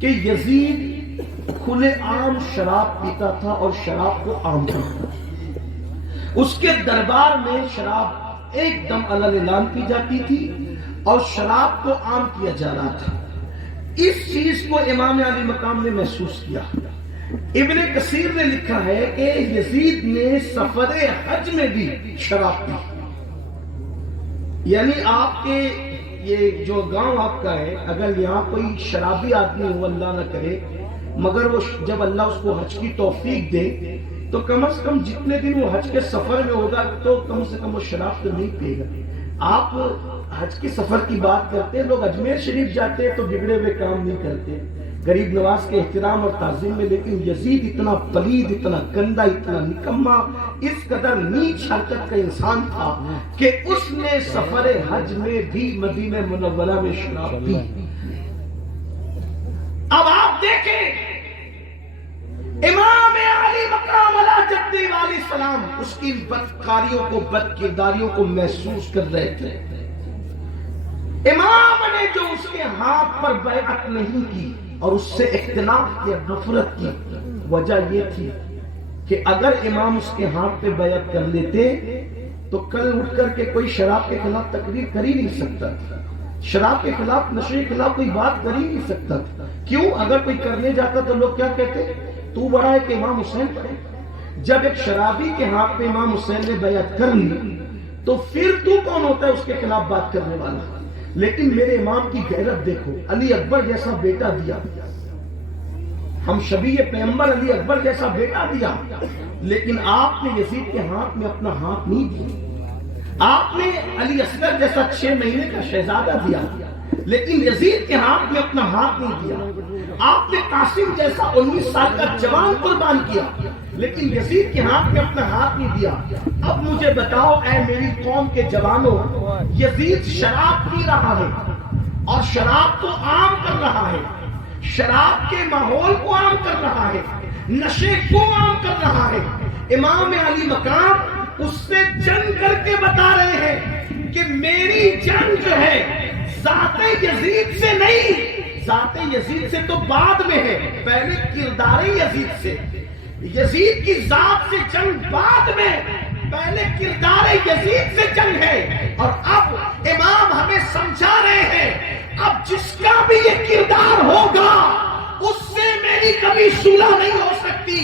کہ یزید کھلے عام شراب پیتا تھا اور شراب کو عام کرتا. اس کے دربار میں شراب ایک دم علل اعلان پی جاتی تھی اور شراب کو عام کیا جا رہا تھا. اس چیز کو امام علی مقام نے محسوس کیا. ابن کثیر نے لکھا ہے کہ یزید نے سفر حج میں بھی شراب پی. یعنی آپ کے یہ جو گاؤں آپ کا ہے, اگر یہاں کوئی شرابی آدمی ہو اللہ نہ کرے, مگر وہ جب اللہ اس کو حج کی توفیق دے تو کم از کم جتنے دن وہ حج کے سفر میں ہوگا تو کم سے کم وہ شراب تو نہیں پیے گا. آپ حج کے سفر کی بات کرتے ہیں, لوگ اجمیر شریف جاتے ہیں تو بگڑے ہوئے کام نہیں کرتے, غریب نواز کے احترام اور تعظیم میں. لیکن یزید اتنا پلید, اتنا گندا, اتنا نکما, اس قدر نیچ حرکت کا انسان تھا کہ اس نے سفر حج میں بھی مدینہ منورہ میں شراب پی. اب آپ دیکھیں امام علی مقام علی جدی علیہ السلام اس کی بدکاریوں کو, بد کرداریوں کو محسوس کر رہے تھے. امام نے جو اس کے ہاتھ پر بیعت نہیں کی اور اس سے اختلاف کیا, نفرت کی, وجہ یہ تھی کہ اگر امام اس کے ہاتھ پہ بیعت کر لیتے تو کل اٹھ کر کے کوئی شراب کے خلاف تقریر کر ہی نہیں سکتا تھا, شراب کے خلاف, نشے کے خلاف کوئی بات کر ہی نہیں سکتا تھا. کیوں؟ اگر کوئی کرنے جاتا تو لوگ کیا کہتے, تو بڑا ہے کہ امام حسین پڑھے. جب ایک شرابی کے ہاتھ پہ امام حسین نے بیعت کر لی تو پھر تو کون ہوتا ہے اس کے خلاف بات کرنے والا. لیکن میرے امام کی غیرت دیکھو, علی اکبر جیسا بیٹا دیا, ہم شبیہ پیغمبر علی اکبر جیسا بیٹا دیا, لیکن آپ نے یزید کے ہاتھ میں اپنا ہاتھ نہیں دیا. آپ نے علی اصغر جیسا 6 مہینے کا شہزادہ دیا, لیکن یزید کے ہاتھ میں اپنا ہاتھ نہیں دیا. آپ نے قاسم جیسا 19 سال کا جوان قربان کیا, لیکن یزید کے ہاتھ میں اپنا ہاتھ نہیں دیا. اب مجھے بتاؤ اے میری قوم کے جوانوں, یزید شراب پی رہا ہے اور شراب کو عام کر رہا ہے, شراب کے ماحول کو عام کر رہا ہے, نشے کو عام کر رہا ہے. امام علی مقام اس سے جنگ کر کے بتا رہے ہیں کہ میری جنگ جو ہے ذات یزید سے نہیں، ذات یزید سے تو بعد میں ہے، پہلے کردار یزید سے، یزید کی ذات سے جنگ بعد میں، پہلے کردار یزید سے جنگ ہے۔ اور اب امام ہمیں سمجھا رہے ہیں اب جس کا بھی یہ کردار ہوگا اس سے میری کبھی صلح نہیں ہو سکتی،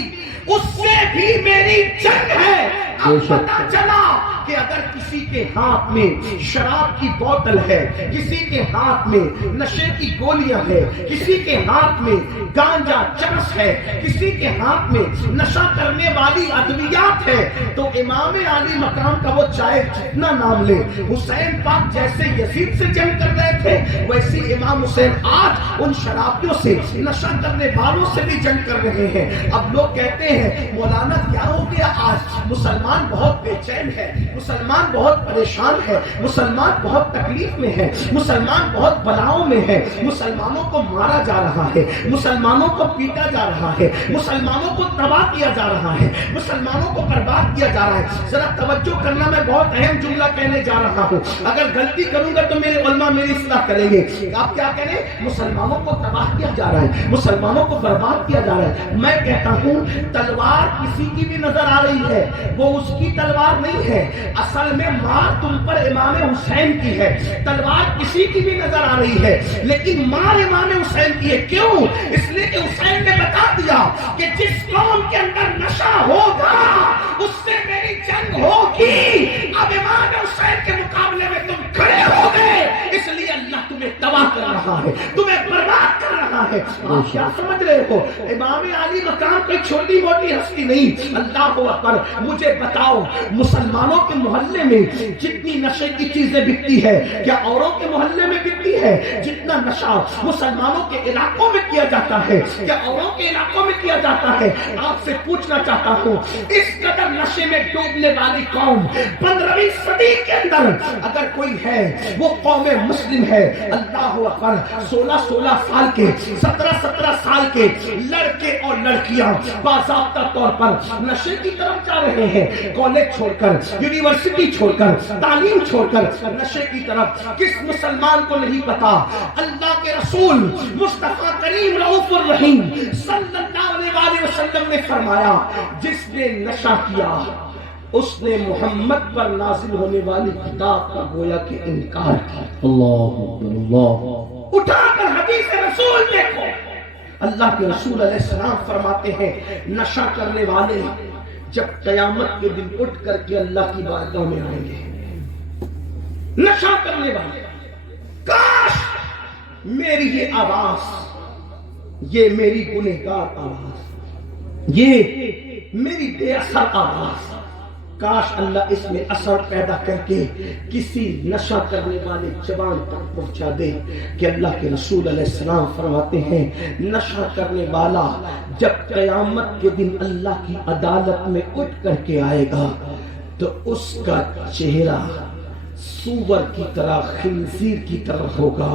اس سے بھی میری جنگ ہے۔ اب پتہ چلا کہ اگر کسی کے ہاتھ میں شراب کی بوتل ہے، کسی کے ہاتھ میں نشے کی گولیاں ہے، کسی کے ہاتھ میں گانجا چرس ہے، کسی کے ہاتھ میں نشہ کرنے والی ادویات ہے، تو امام عالی مقام کا وہ چاہے جتنا نام لے، حسین پاک جیسے یزید سے جنگ کر رہے تھے ویسے امام حسین آج ان شرابیوں سے، نشہ کرنے والوں سے بھی جنگ کر رہے ہیں۔ اب لوگ کہتے ہیں مولانا کیا ہو گیا آج، مسلمان بہت بے چین ہے، مسلمان بہت پریشان ہے، مسلمان بہت تکلیف میں ہے، مسلمان بہت بلاؤں میں ہے، مسلمانوں کو مارا جا رہا ہے، مسلمانوں کو پیٹا جا رہا ہے، مسلمانوں کو تباہ کیا جا رہا ہے، مسلمانوں کو برباد کیا جا رہا ہے۔ ذرا توجہ کرنا، میں بہت اہم جملہ کہنے جا رہا ہوں، اگر غلطی کروں گا تو میرے علماء میری اصلاح کریں گے۔ آپ کیا کہہ رہے ہیں؟ مسلمانوں کو تباہ کیا جا رہا ہے، مسلمانوں کو برباد کیا جا رہا ہے۔ میں کہتا ہوں تلوار کسی کی بھی نظر آ رہی ہے، وہ اس کی تلوار نہیں ہے، اصل میں مار تم پر امام حسین کی ہے۔ تلوار کسی کی بھی نظر آ رہی ہے لیکن مار امام حسین کی ہے۔ کیوں؟ اس لیے کہ حسین نے بتا دیا کہ جس قوم کے اندر نشہ ہوگا اس سے میری جنگ ہوگی۔ اب امام حسین کے مقابلے میں تم کھڑے ہو گئے، اس لیے اللہ تمہیں تباہ کر رہا ہے، تمہیں برباد کر رہا ہے۔ آپ کیا سمجھ رہے ہو؟ امام علی مقام کوئی چھوٹی موٹی ہستی نہیں۔ اللہ اکبر، مجھے بتاؤ مسلمانوں کے محلے میں جتنی نشے کی چیزیں بکتی ہے کیا اوروں کے محلے میں بکتی ہے؟ جتنا نشہ مسلمانوں کے علاقوں میں کیا جاتا ہے کیا اوروں کے علاقوں میں کیا جاتا ہے؟ آپ سے پوچھنا چاہتا ہوں اس قدر نشے میں ڈوبنے والی قوم 15ویں صدی کے اندر اگر کوئی ہے وہ قوم مسلم ہے۔ اللہ اکبر، 16 سال کے 17 سال کے لڑکے اور لڑکیاں باضابطہ طور پر نشے کی طرف جا رہے ہیں، کالج چھوڑ کر، یونیورسٹی چھوڑ کر، تعلیم چھوڑ کر نشے کی طرف۔ کس مسلمان کو نہیں پتا اللہ کے رسول مصطفیٰ کریم رؤوف الرحیم صلی اللہ علیہ وسلم نے فرمایا جس نے نشہ کیا اس نے محمد پر نازل ہونے والی کتاب کا گویا کہ انکار کیا۔ اللہ اکبر، اللہ اٹھا کر حدیث رسول دیکھو، اللہ کے رسول علیہ السلام فرماتے ہیں نشہ کرنے والے جب قیامت کے دن اٹھ کر کے اللہ کی بارگاہ میں آئیں گے، نشہ کرنے والے، کاش میری یہ آواز، یہ میری گنہگار آواز، یہ میری بے اثر آواز، کاش اللہ اس میں اثر پیدا کر کے کسی نشہ کرنے والے جوان تک پہنچا دے کہ اللہ کے رسول علیہ السلام فرماتے ہیں نشہ کرنے والا جب قیامت کے دن اللہ کی عدالت میں اٹھ کر کے آئے گا تو اس کا چہرہ سور کی طرح، خنزیر کی طرح ہوگا،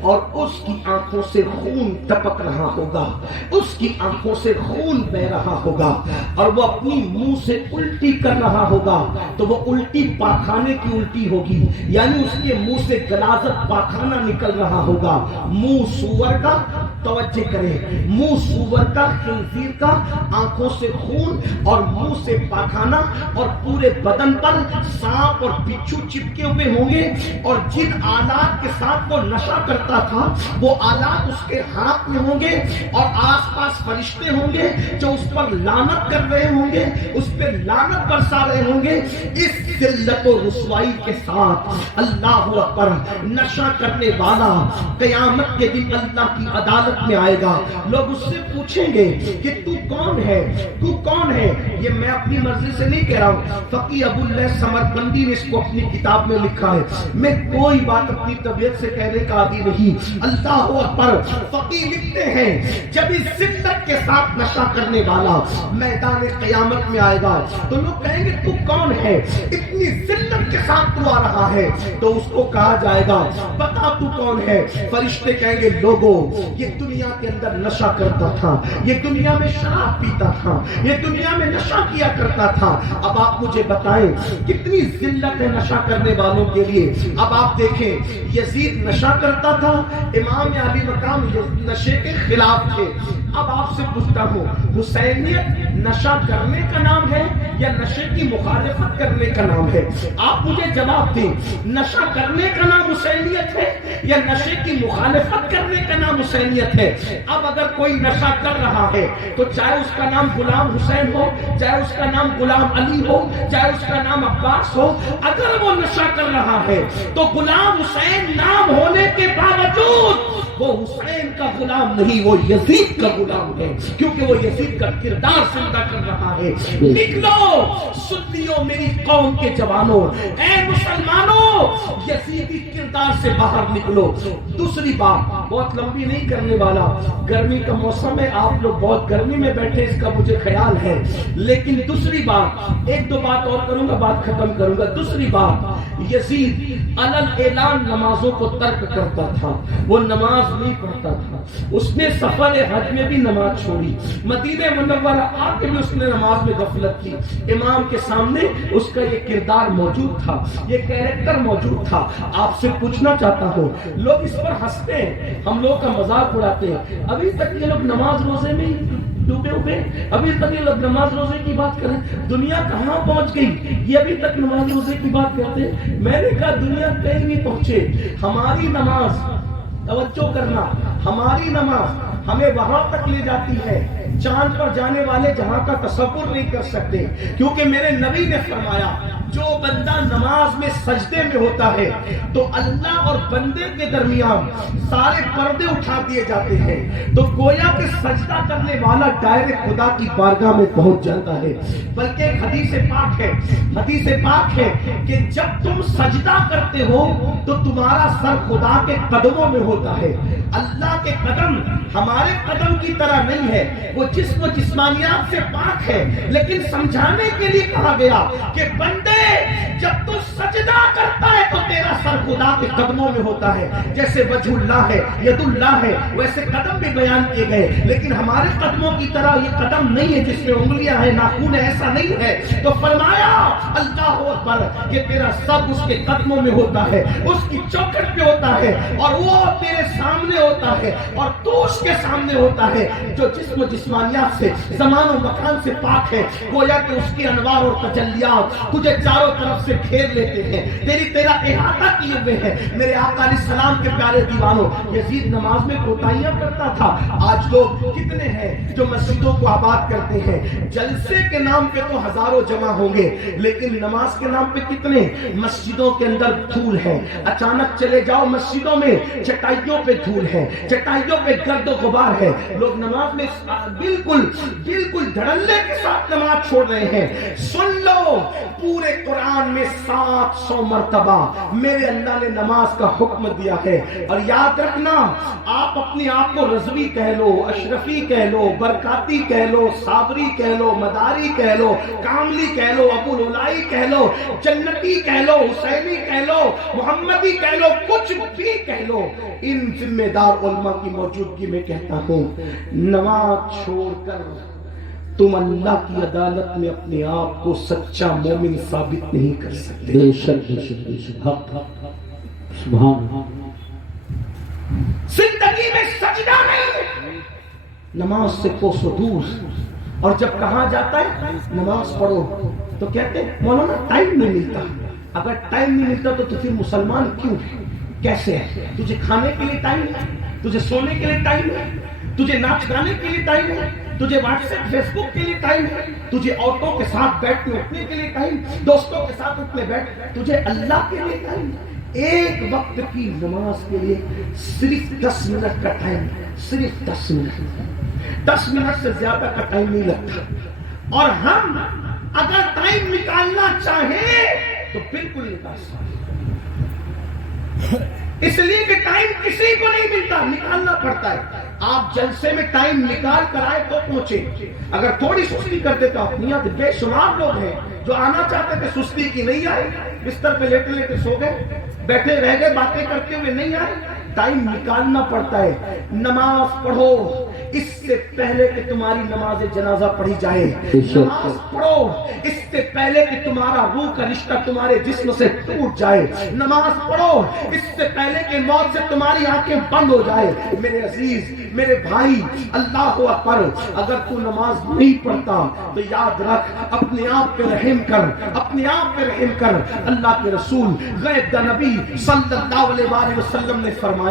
اور اس کی آنکھوں سے خون ٹپک رہا ہوگا، اس کی آنکھوں سے خون بہ رہا ہوگا، اور وہ اپنی منہ سے الٹی کر رہا ہوگا تو وہ الٹی پاخانے کی الٹی ہوگی، یعنی اس کے منہ سے غلاظت پاخانہ نکل رہا ہوگا۔ منہ سور کا، توجہ کریں، منہ سور کا، خنزیر کا، آنکھوں سے خون اور منہ سے پاخانہ، اور پورے بدن پر سانپ اور بچھو چپکے ہوئے ہوں گے، اور جن آلات کے ساتھ وہ نشہ کرتا تھا وہ آلات اس کے ہاتھ میں ہوں گے، اور آس پاس فرشتے ہوں گے جو اس پر لعنت کر رہے ہوں گے، اس پہ لعنت برسا رہے ہوں گے۔ اس ذلت و رسوائی کے ساتھ اللہ اکبر، نشہ کرنے والا قیامت کے دن اللہ کی عدالت میں آئے گا۔ لوگ اس سے پوچھیں گے کہ تو کون ہے، تو کون ہے؟ یہ میں اپنی مرضی سے نہیں کہہ رہا ہوں، فقیہ ابو اللہ سمرقندی نے اس کو اپنی کتاب میں لکھا ہے، میں کوئی بات اپنی طبیعت سے کہنے کا عادی نہیں۔ اللہ اکبر، فقیہ لکھتے ہیں جب اس ذلت کے ساتھ نشہ کرنے والا میدان قیامت میں آئے گا تو لوگ کہیں گے تو کون ہے، اتنی ذلت کے ساتھ تو آ رہا ہے تو اس کو کہا جائے گا بتا تو کون ہے؟ فرشتے کہیں گے لوگوں یہ دنیا کے اندر نشہ کرتا تھا، یہ دنیا میں شراب پیتا تھا، یہ دنیا میں نشہ کیا کرتا تھا، اب آپ مجھے بتائیں کتنی ذلت ہے نشہ کرنے والوں کے لیے۔ اب آپ دیکھیں یزید نشہ کرتا تھا، امام علی مقام نشے کے خلاف تھے۔ اب آپ سے پوچھتا ہوں حسینیت نشہ کرنے کا نام ہے یا نشے کی مخالفت کرنے کا نام ہے؟ آپ مجھے جواب دیں، نشہ کرنے کا نام حسینیت ہے یا نشے کی مخالفت کرنے کا نام حسینیت ہے؟ اب اگر کوئی نشہ کر رہا ہے تو چاہے اس کا نام غلام حسین ہو، چاہے اس کا نام غلام علی ہو، چاہے اس کا نام عباس ہو، اگر وہ نشہ کر رہا ہے تو غلام حسین نام ہونے کے باوجود وہ حسین کا غلام نہیں، وہ یزید کا غلام ہے، کیونکہ وہ یزید کا کردار زندہ کر رہا ہے۔ نکلو سنیو میری قوم کے جوانوں، اے مسلمانوں، یزیدی کردار سے باہر نکلو۔ دوسری بات بہت لمبی نہیں کرنے والا، گرمی کا موسم ہے، آپ لوگ بہت گرمی میں بیٹھے اس کا مجھے خیال ہے، لیکن دوسری بات ایک دو بات اور کروں گا، بات ختم کروں گا۔ دوسری بات یزید علل اعلان نمازوں کو ترک کرتا تھا، وہ نماز نہیں پڑھتا تھا، اس نے سفر حج میں بھی نماز چھوڑی، مدینہ منورہ آ کے بھی اس نے نماز میں غفلت کی۔ امام کے سامنے اس کا یہ کردار موجود تھا، یہ کیریکٹر موجود تھا۔ آپ سے پوچھنا چاہتا ہوں، لوگ اس پر ہنستے ہیں، ہم لوگ کا مذاق اڑاتے ہیں، ابھی تک یہ لوگ نماز روزے میں ڈوبے ہوئے، ابھی تک یہ لوگ نماز روزے کی بات کریں، دنیا کہاں پہنچ گئی؟ یہ ابھی تک نماز روزے کی بات کرتے ہیں۔ میں نے کہا دنیا کہیں نہیں پہنچے، ہماری نماز، توجہ کرنا، ہماری نماز ہمیں وہاں تک لے جاتی ہے چاند پر جانے والے جہاں کا تصور نہیں کر سکتے، کیونکہ میرے نبی نے فرمایا جو بندہ نماز میں سجدے میں ہوتا ہے تو اللہ اور بندے کے درمیان سارے پردے اٹھا دیے جاتے ہیں، تو گویا کہ سجدہ کرنے والا ڈائریکٹ خدا کی بارگاہ میں پہنچ جاتا ہے۔ بلکہ ایک حدیث پاک ہے کہ جب تم سجدہ کرتے ہو تو تمہارا سر خدا کے قدموں میں ہوتا ہے۔ اللہ کے قدم ہمارے قدم کی طرح نہیں ہے، وہ جسم و جسمانیات سے پاک ہے، لیکن سمجھانے کے لیے کہا گیا کہ بندے جب تو سجدہ کرتا ہے تو تیرا سر خدا کے قدموں میں ہوتا ہے۔ جیسے وجہ اللہ ہے، ید اللہ ہے، ویسے قدم بھی بیان کیے گئے، لیکن ہمارے قدموں کی طرح یہ قدم نہیں ہے جس میں انگلیاں ہیں، ناخن ہے، ایسا نہیں ہے۔ تو فرمایا اللہ اکبر کہ تیرا سر اس کے قدموں میں ہوتا ہے، اس کی چوکھٹ پہ ہوتا ہے، اور وہ تیرے سامنے ہوتا ہے اور تو اس کے سامنے ہوتا ہے، جو جسم و جسمانیات سے، زمان و مکان سے پاک ہے۔ گویا کہ اس کی انوار اور تجلیات تجھے چاروں طرف سے گھیر لیتے ہیں، تیرا احاطہ کیے ہوئے ہیں۔ میرے آقا علیہ السلام کے پیارے دیوانوں، یزید نماز میں کوتاہیاں کرتا تھا۔ آج لوگ کتنے ہیں جو مسجدوں کو آباد کرتے ہیں، جلسے کے نام پہ تو ہزاروں جمع ہوں گے، لیکن نماز کے نام پہ کتنے؟ مسجدوں کے اندر دھول ہے، اچانک چلے جاؤ مسجدوں میں چٹائیوں پہ دھول ہے، چٹائیوں پہ گرد و غبار ہے، لوگ نماز میں بالکل دھڑلے کے ساتھ نماز چھوڑ رہے ہیں۔ سن لو پورے قرآن میں 700 مرتبہ میرے اللہ نے نماز کا حکم دیا ہے، اور یاد رکھنا آپ اپنے آپ کو رضوی کہہ لو، اشرفی کہہ لو، برکاتی کہہ لو، صابری کہہ لو، مداری کہہ لو، کاملی کہہ لو، ابو الولائی کہہ لو، جنتی کہہ لو، حسینی کہہ لو، محمدی کہہ لو، کچھ بھی کہہ لو، ان ذمہ دار علماء کی موجودگی میں کہتا ہوں نماز چھوڑ کر تم اللہ کی عدالت میں اپنے آپ کو سچا مومن ثابت نہیں کر سکتے۔ بے شک بے شک بے شک، حق سبحان اللہ۔ زندگی میں سجدہ نہیں، نماز سے کوسوں دور، اور جب کہا جاتا ہے نماز پڑھو تو کہتے ہیں مولانا ٹائم نہیں ملتا۔ اگر ٹائم نہیں ملتا تو پھر مسلمان کیوں ہے؟ کیسے ہے؟ تجھے کھانے کے لیے ٹائم ہے، تجھے سونے کے لیے ٹائم ہے، تجھے ناچ گانے کے لیے ٹائم ہے، تجھے واٹس ایپ فیس بک کے لیے ٹائم ہے، تجھے عورتوں کے ساتھ بیٹھنے اٹھنے کے لیے ٹائم، دوستوں کے ساتھ اٹھنے بیٹھ، تجھے اللہ کے لیے ٹائم، ایک وقت کی نماز کے لیے صرف 10 منٹ کا ٹائم، صرف 10 منٹ، 10 منٹ سے زیادہ کا ٹائم نہیں لگتا۔ اور ہم اگر ٹائم نکالنا چاہیں تو بالکل نکال سکتے، اس لیے کہ ٹائم کسی کو نہیں ملتا، نکالنا پڑتا ہے۔ آپ جلسے میں ٹائم نکال کر آئے تو پہنچے، اگر تھوڑی سستی کرتے تو اپنیت بے شمار لوگ ہیں جو آنا چاہتے تھے، سستی کی نہیں آئے، بستر پہ لیٹے لیٹے سو گئے، بیٹھے رہ گئے باتیں کرتے ہوئے نہیں آئے۔ ٹائم نکالنا پڑتا ہے۔ نماز پڑھو اس سے پہلے کہ تمہاری نماز جنازہ پڑھی جائے، نماز پڑھو اس سے پہلے کہ تمہارا روح کا رشتہ تمہارے جسم سے ٹوٹ جائے، نماز پڑھو اس سے پہلے کہ موت سے تمہاری آنکھیں بند ہو جائے۔ میرے عزیز، میرے بھائی، اللہ اکبر، اگر تو نماز نہیں پڑھتا تو یاد رکھ، اپنے آپ پہ رحم کر، اپنے آپ پہ رحم کر۔ اللہ کے رسول غیب دا نبی صلی اللہ علیہ وسلم نے فرمایا،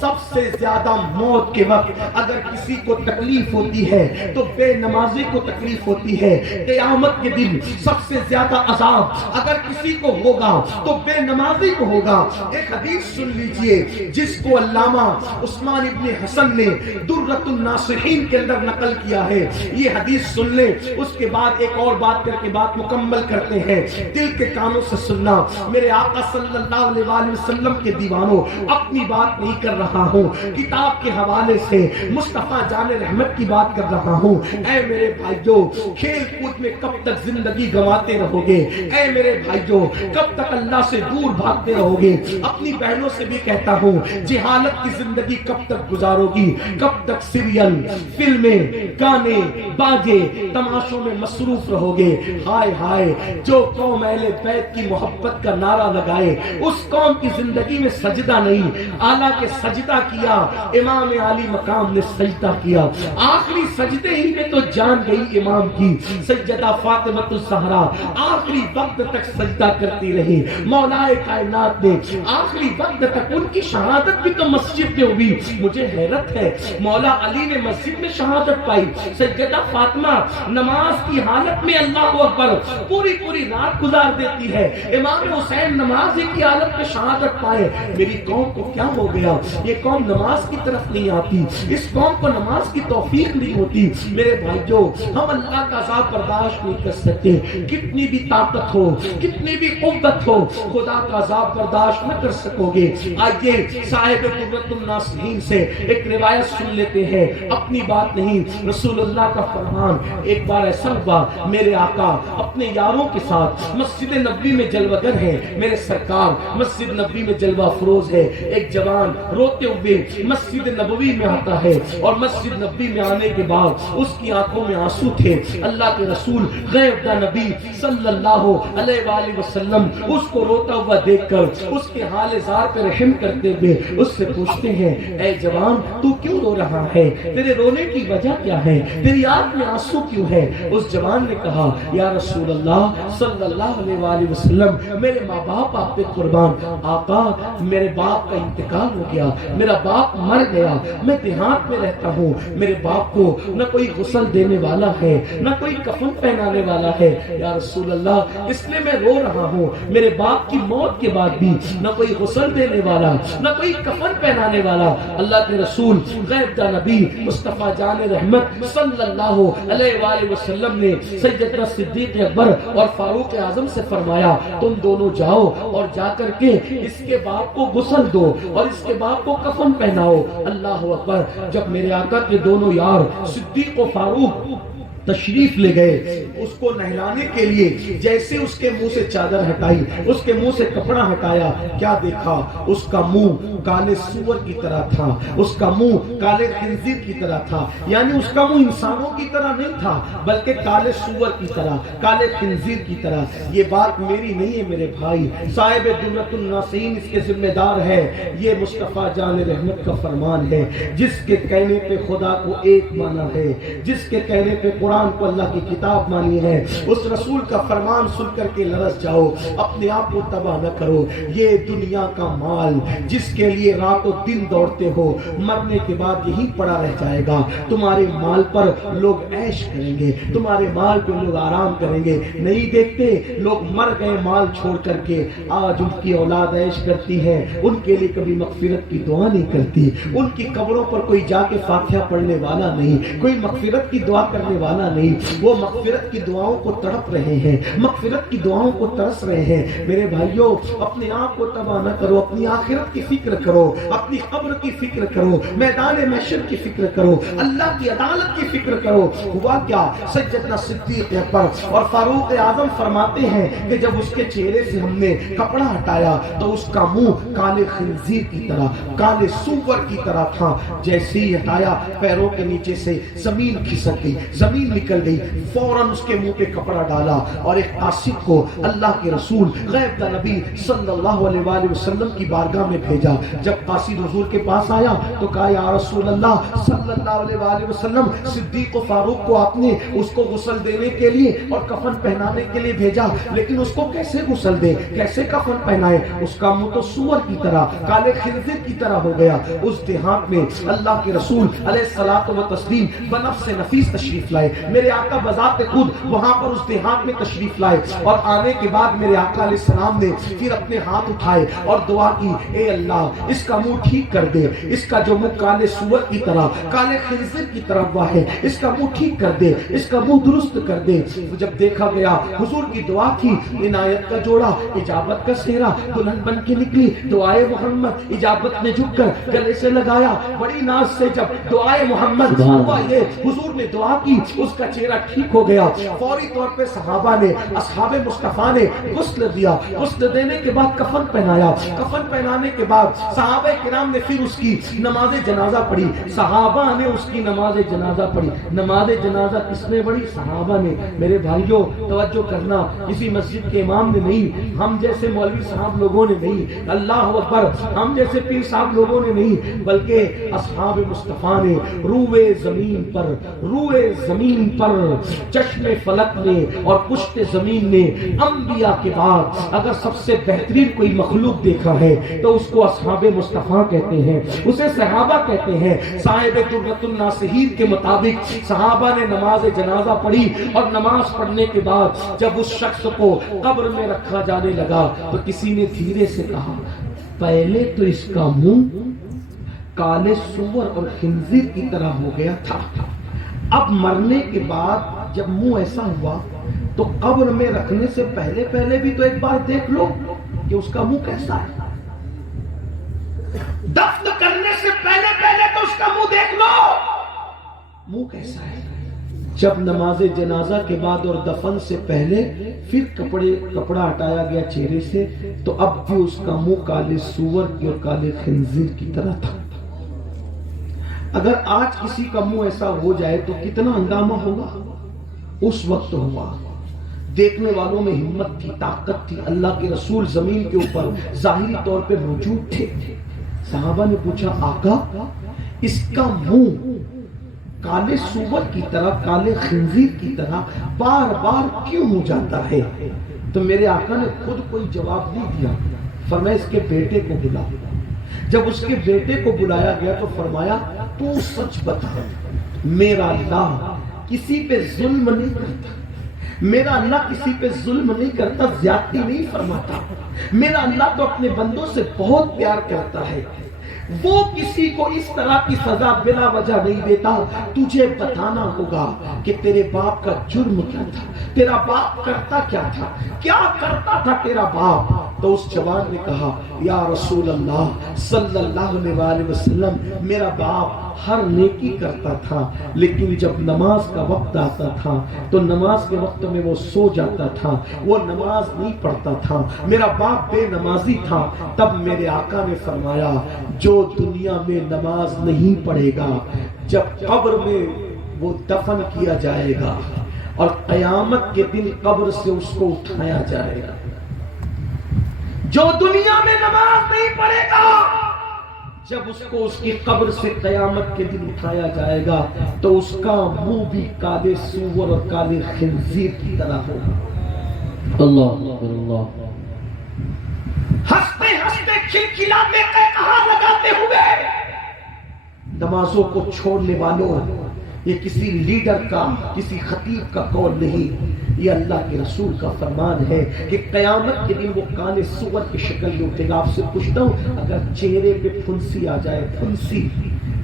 سب سے زیادہ موت کے وقت اگر کسی کو تکلیف ہوتی ہے تو بے نمازی کو تکلیف ہوتی ہے۔ قیامت کے دن سب سے زیادہ عذاب اگر کسی کو ہوگا تو بے نمازی کو ہوگا۔ ایک حدیث سن لیجئے جس کو علامہ عثمان ابن حسن نے درۃ الناصحین کے اندر نقل کیا ہے۔ یہ حدیث سن لیں، اس کے بعد ایک اور بات کر کے بات مکمل کرتے ہیں۔ دل کے کانوں سے سننا، میرے آقا صلی اللہ علیہ وسلم کے دیوانوں، اپنی بات نہیں کر رہا ہوں، کتاب کے حوالے سے مصطفیٰ جان رحمت کی بات کر رہا ہوں۔ اے میرے بھائیوں، کھیل کود میں کب تک زندگی گنواتے رہو گے؟ اے میرے بھائیوں، کب تک اللہ سے دور بھاگتے رہو گے؟ اپنی بہنوں سے بھی کہتا ہوں، جہالت کی زندگی کب تک گزارو گی؟ کب تک سیریل، فلمیں، گانے، باجے، تماشوں میں مصروف رہو گے؟ ہائے ہائے، جو قوم اہل بیت کی محبت کا نعرہ لگائے اس قوم کی زندگی میں سجدہ نہیں، اعلیٰ کے سجدہ کیا، امام عالی مقام نے سجدہ کیا، آخری سجدے ہی میں تو جان گئی امام کی۔ سیدہ فاطمہ الزہرا آخری وقت تک سجدہ کرتی رہی، مولا کائنات نے آخری وقت تک، ان کی شہادت بھی تو مسجد میں ہوئی۔ مجھے حیرت ہے، مولا علی نے مسجد میں شہادت پائی، سیدہ فاطمہ نماز کی حالت میں اللہ اکبر پوری پوری رات گزار دیتی ہے، امام حسین نماز کی حالت میں شہادت پائے۔ میری قوم کو کیا ہو گیا؟ یہ قوم نماز کی طرف نہیں آتی، اس قوم کو نماز کی توفیق نہیں ہوتی۔ میرے بھائیوں، ہم اللہ کا عذاب برداشت نہیں کر سکتے، کتنی بھی طاقت ہو، کتنی بھی قوت ہو، خدا کا عذاب برداشت نہ کر سکو گے۔ آئیے صاحب درۃ الناصحین سے ایک روایت سن لیتے ہیں، اپنی بات نہیں، رسول اللہ کا فرمان۔ ایک بار ایسا ہوا، میرے آقا اپنے یاروں کے ساتھ مسجد نبوی میں جلوگر ہے، میرے سرکار مسجد نبوی میں جلوہ فروز ہے۔ ایک جوان روتے ہوئے مسجد نبوی میں آتا ہے، اور مسجد نبوی میں آنے کے بعد اس کی آنکھوں میں آنسو تھے۔ اللہ کے رسول غیب دا نبی صلی اللہ علیہ وآلہ وسلم اس کو روتا ہوا دیکھ کر اس کے حال زار پہ رحم کرتے ہوئے اس سے پوچھتے ہیں، اے جوان تو کیوں رو رہا ہے؟ تیرے رونے کی وجہ کیا ہے؟ تیری آنکھ میں آنسو کیوں ہے؟ اس جوان نے کہا، یا رسول اللہ صلی اللہ علیہ وآلہ وسلم، میرے ماں باپ آپ پہ قربان، آقا میرے باپ کا انتقال ہو گیا، میرا باپ مر گیا، میں دیہات میں رہتا ہوں، میرے باپ کو نہ کوئی غسل دینے والا ہے، نہ کوئی کفن پہنانے والا ہے، یا رسول اللہ اس لیے میں رو رہا ہوں، میرے باپ کی موت کے بعد بھی نہ کوئی غسل دینے والا، نہ کوئی کفن پہنانے والا۔ اللہ کے رسول غیب دا نبی مصطفیٰ جان رحمت صلی اللہ علیہ وآلہ وسلم نے سیدنا صدیق اکبر اور فاروق اعظم سے فرمایا، تم دونوں جاؤ اور جا کر کے اس کے باپ کو غسل دو اور اس کے باپ کو کفن پہناؤ۔ اللہ اکبر، جب میرے آقا کے دونوں یار صدیق و فاروق تشریف لے گئے اس کو نہلانے کے لیے، جیسے اس کے منہ سے چادر ہٹائی، اس کے منہ سے کپڑا ہٹایا، کیا دیکھا؟ اس کا منہ کالے سور کی طرح تھا، اس کا منہ کالے خنزیر کی طرح تھا، یعنی اس کا منہ انسانوں کی طرح نہیں تھا بلکہ کالے سور کی طرح، کالے خنزیر کی طرح۔ یہ بات میری نہیں ہے میرے بھائی، صاحب درۃ الناصحین اس کے ذمہ دار ہے، یہ مصطفیٰ جان رحمت کا فرمان ہے۔ جس کے کہنے پہ خدا کو ایک مانا ہے، جس کے کہنے پہ قرآن کو اللہ کی کتاب مانی ہے، اس رسول کا فرمان سن کر کے لرز جاؤ، اپنے آپ کو تباہ نہ کرو۔ یہ دنیا کا مال جس کے لیے رات و دن دوڑتے ہو، مرنے کے بعد یہی پڑا رہ جائے گا۔ تمہارے مال پر لوگ عیش کریں گے، تمہارے مال پہ لوگ آرام کریں گے، نہیں دیکھتے لوگ مر گئے مال چھوڑ کر کے، آج ان کی اولاد عیش کرتی ہے، ان کے لیے کبھی مغفرت کی دعا نہیں کرتی، ان کی قبروں پر کوئی جا کے فاتحہ پڑھنے والا نہیں، کوئی مغفرت کی دعا کرنے والا والا نہیں. وہ مغفرت کی دعاؤں کو تڑپ رہے ہیں, مغفرت کی دعاؤں کو ترس رہے ہیں. میرے بھائیوں, اپنے آپ کو تباہ نہ کرو, اپنی آخرت کی فکر کرو, اپنی قبر کی فکر کرو, میدان محشر کی فکر کرو, اللہ کی عدالت کی فکر کرو. ہوا کیا, سیدنا صدیق اکبر اور فاروق اعظم فرماتے ہیں کہ جب اس کے چہرے سے ہم نے کپڑا ہٹایا تو اس کا منہ کالے خنزیر کی طرح, کالے سور کی طرح تھا. جیسے ہی ہٹایا پیروں کے نیچے سے زمین کھسک گئی, زمین نکل گئی. فوراً اس کے منہ پہ کپڑا ڈالا اور ایک قاصد کو اللہ کے رسول غیب کا نبی صلی اللہ علیہ وآلہ وسلم کی بارگاہ میں بھیجا. جب قاصد حضور کے پاس آیا تو کہا یا رسول اللہ صلی اللہ علیہ وآلہ وسلم, صدیق و فاروق کو آپ نے اس کو غسل دینے کے لیے اور کفن پہنانے کے لیے بھیجا, لیکن اس کو کیسے غسل دے, کیسے کفن پہنائے؟ اس کا منہ تو سور کی طرح, کالے خنزیر کی طرح ہو گیا. اس دیہات میں اللہ کے رسول علیہ الصلوۃ والتسلیم بنفس نفیس تشریف لائے. میرے آقا بذات خود وہاں پر اس دیہات میں تشریف لائے اور آنے کے بعد میرے آقا علیہ السلام نے پھر اپنے ہاتھ اٹھائے اور دعا کی, اے اللہ اس کا منہ ٹھیک کر دے, اس کا جو منہ کالے سور کی طرح, کالے خنزیر کی طرح ہوا ہے, اس کا منہ ٹھیک کر دے, اس کا منہ درست کر دے. جب دیکھا گیا حضور کی دعا تھی, عنایت کا جوڑا, اجابت کا سہرا, دلہن بن کے نکلی. دعائے محمد اجابت نے جھک کر گلے سے لگایا. بڑی ناز سے جب دعائے محمد ہوا, یہ حضور نے دعا کی, اس کا چہرہ ٹھیک ہو گیا. فوری طور پہ صحابہ نے, اصحاب مصطفیٰ نے غسل دیا. غسل دینے کے بعد کفن پہنایا. کفن پہنانے کے بعد صحابہ کرام نے پھر اس کی نماز جنازہ پڑھی. صحابہ نے اس کی نماز جنازہ پڑھی. نماز جنازہ کس نے پڑھی؟ صحابہ نے. میرے بھائیوں توجہ کرنا, کسی مسجد کے امام نے نہیں, ہم جیسے مولوی صاحب لوگوں نے نہیں, اللہ اکبر, ہم جیسے پیر صاحب لوگوں نے نہیں, بلکہ اصحاب مصطفیٰ نے روئے زمین پر, روئے زمین پر, چشم فلک نے اور پشت زمین نے انبیاء کے بعد اگر سب سے بہترین کوئی مخلوق دیکھا ہے تو اس کو اصحاب مصطفیٰ کہتے ہیں, اسے صحابہ کہتے ہیں. صاحب درۃ الناصحین کے مطابق صحابہ نے نماز جنازہ پڑھی اور نماز پڑھنے کے بعد جب اس شخص کو قبر میں رکھا جانے لگا تو کسی نے دھیرے سے کہا, پہلے تو اس کا منہ کالے سور اور خنزیر کی طرح ہو گیا تھا, اب مرنے کے بعد جب منہ ایسا ہوا تو قبر میں رکھنے سے پہلے پہلے بھی تو ایک بار دیکھ لو کہ اس کا منہ کیسا ہے. دفن کرنے سے پہلے پہلے تو اس کا منہ دیکھ لو, منہ کیسا ہے. جب نماز جنازہ کے بعد اور دفن سے پہلے پھر کپڑا ہٹایا گیا چہرے سے تو اب بھی اس کا منہ کالے سور کی اور کالے خنزیر کی طرح تھا. اگر آج کسی کا منہ ایسا ہو جائے تو کتنا ہنگامہ ہوگا. اس وقت ہوا, دیکھنے والوں میں ہمت تھی, طاقت تھی. اللہ کے رسول زمین کے اوپر ظاہری طور پہ موجود تھے. صحابہ نے پوچھا, آقا اس کا منہ کالے سور کی طرح, کالے خنزیر کی طرح بار بار کیوں ہو جاتا ہے؟ تو میرے آقا نے خود کوئی جواب نہیں دیا, فرمایا اس کے بیٹے کو بلا. جب اس کے بیٹے کو بلایا گیا تو فرمایا, تو سچ بتا, میرا اللہ کسی پہ ظلم نہیں کرتا, میرا اللہ کسی پہ ظلم نہیں کرتا, زیادتی نہیں فرماتا. میرا اللہ تو اپنے بندوں سے بہت پیار کرتا ہے, وہ کسی کو اس طرح کی سزا بلا وجہ نہیں دیتا. تجھے بتانا ہوگا کہ تیرے باپ کا جرم کیا تھا, تیرا باپ کرتا کیا تھا, کیا کرتا تھا تیرا باپ. تو اس جوان نے کہا, یا رسول اللہ صلی اللہ علیہ وآلہ وسلم, میرا باپ ہر نیکی کرتا تھا, لیکن جب نماز کا وقت آتا تھا تو نماز کے وقت میں وہ سو جاتا تھا, وہ نماز نہیں پڑھتا تھا, میرا باپ بے نمازی تھا. تب میرے آقا نے فرمایا, جو دنیا میں نماز نہیں پڑھے گا, جب قبر میں وہ دفن کیا جائے گا اور قیامت کے دن قبر سے اس کو اٹھایا جائے گا, جو دنیا میں نماز نہیں پڑھے گا, جب اس کو اس کی قبر سے قیامت کے دن اٹھایا جائے گا تو اس کا منہ بھی کالے سور اور کالے خنزیر کی طرح ہوگا. اللہ اللہ, ہنستے ہنستے کھلکھلاتے کہاں لگاتے ہوئے نمازوں کو چھوڑنے والوں, یہ کسی لیڈر کا, کسی خطیب کا قول نہیں, یہ اللہ کے رسول کا فرمان ہے کہ قیامت کے دن وہ کالے سور کی شکل میں اٹھے گا. آپ سے پوچھتا ہوں, اگر چہرے پہ پھنسی آ جائے, پھنسی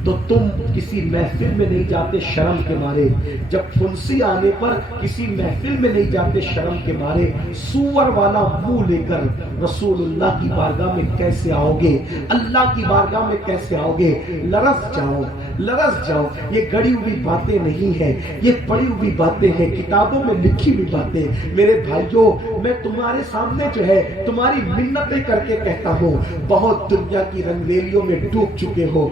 تو تم کسی محفل میں نہیں جاتے شرم کے مارے، جب پھنسی آنے پر کسی محفل میں نہیں جاتے شرم کے مارے، سور والا منہ لے کر رسول اللہ کی بارگاہ میں کیسے آؤ گے؟ اللہ کی بارگاہ میں کیسے آؤ گے؟ لرز جاؤ، لرز جاؤ۔ یہ گڑی ہوئی باتیں نہیں ہیں، یہ پڑھی ہوئی باتیں ہیں، کتابوں میں لکھی ہوئی باتیں۔ میرے بھائیوں، میں تمہارے سامنے جو ہے تمہاری منتیں کر کے کہتا ہوں، بہت دنیا کی رنگریلیوں میں ڈوب چکے ہو،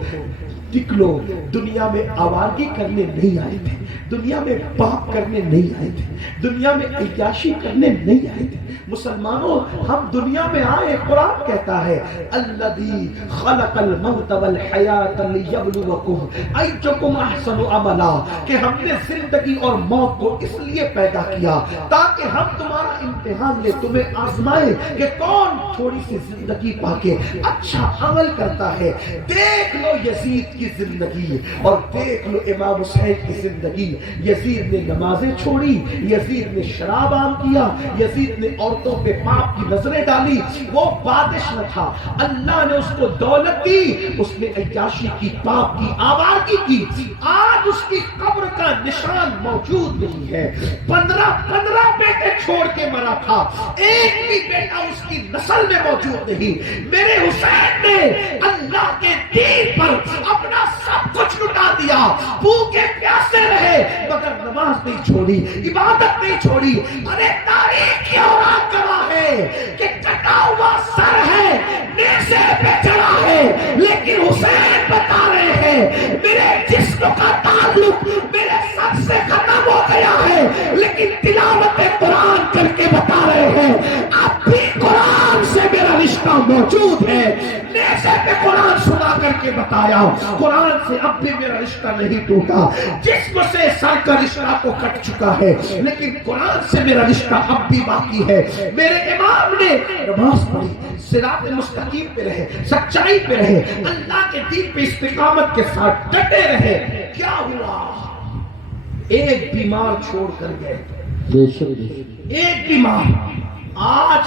نکلو۔ دنیا میں آوارگی کرنے نہیں آئے تھے، دنیا میں پاپ کرنے نہیں آئے تھے، دنیا میں عیاشی کرنے نہیں آئے تھے۔ مسلمانوں، ہم دنیا میں آئے، قرآن کہتا ہے الذی خلق الموت والحیات لیبلوکم ایکم احسن عملا، کہ ہم نے زندگی اور موت کو اس لیے پیدا کیا تاکہ ہم تمہارا امتحان لے، تمہیں آزمائے کہ کون تھوڑی سی زندگی پا کے اچھا عمل کرتا ہے۔ دیکھ لو یزید کی زندگی اور دیکھ لو امام حسین کی زندگی۔ یزید نے نمازیں چھوڑی، یزید نے شراب عام کیا، یزید نے عورتوں پہ پاپ کی نظریں ڈالی، وہ بادش نہ تھا، اللہ نے اس کو دولت دی، اس نے عیاشی کی، پاپ کی، آوارگی کی۔ آج اس کی قبر کا نشان موجود نہیں ہے۔ 15 بیٹے چھوڑ کے مرا تھا، ایک بھی بیٹا اس کی نسل میں موجود نہیں۔ میرے حسین نے اللہ کے دین پر اپنا سب کچھ لٹا دیا، بھوکے پیاسے رہے مگر نماز نہیں چھوڑی، عبادت نہیں چھوڑی۔ ارے تاریخ کی اوراق گواہ ہے کہ کٹا ہوا سر ہے، نیزے پہ چڑھا ہے، لیکن حسین بتا رہے ہیں میرے جسم کا تعلق میرے سر سے ختم ہو گیا ہے، لیکن تلاوت قرآن کر کے بتا رہے ہیں اب بھی قرآن سے میرا رشتہ موجود ہے۔ نیزے پہ قرآن سنا کر کے بتایا قرآن سے اب بھی میرا رشتہ نہیں ٹوٹا۔ جسم سے سر کا رشتہ تو کٹ چکا ہے، لیکن قرآن سے میرا رشتہ اب بھی باقی ہے۔ میرے امام نے نماز پڑھی، صراط مستقیم پہ رہے، سچائی پہ رہے، اللہ کے دین پہ استقامت کے ساتھ ڈٹے رہے۔ کیا ہوا؟ ایک بیمار چھوڑ کر گئے، ایک بیمار۔ آج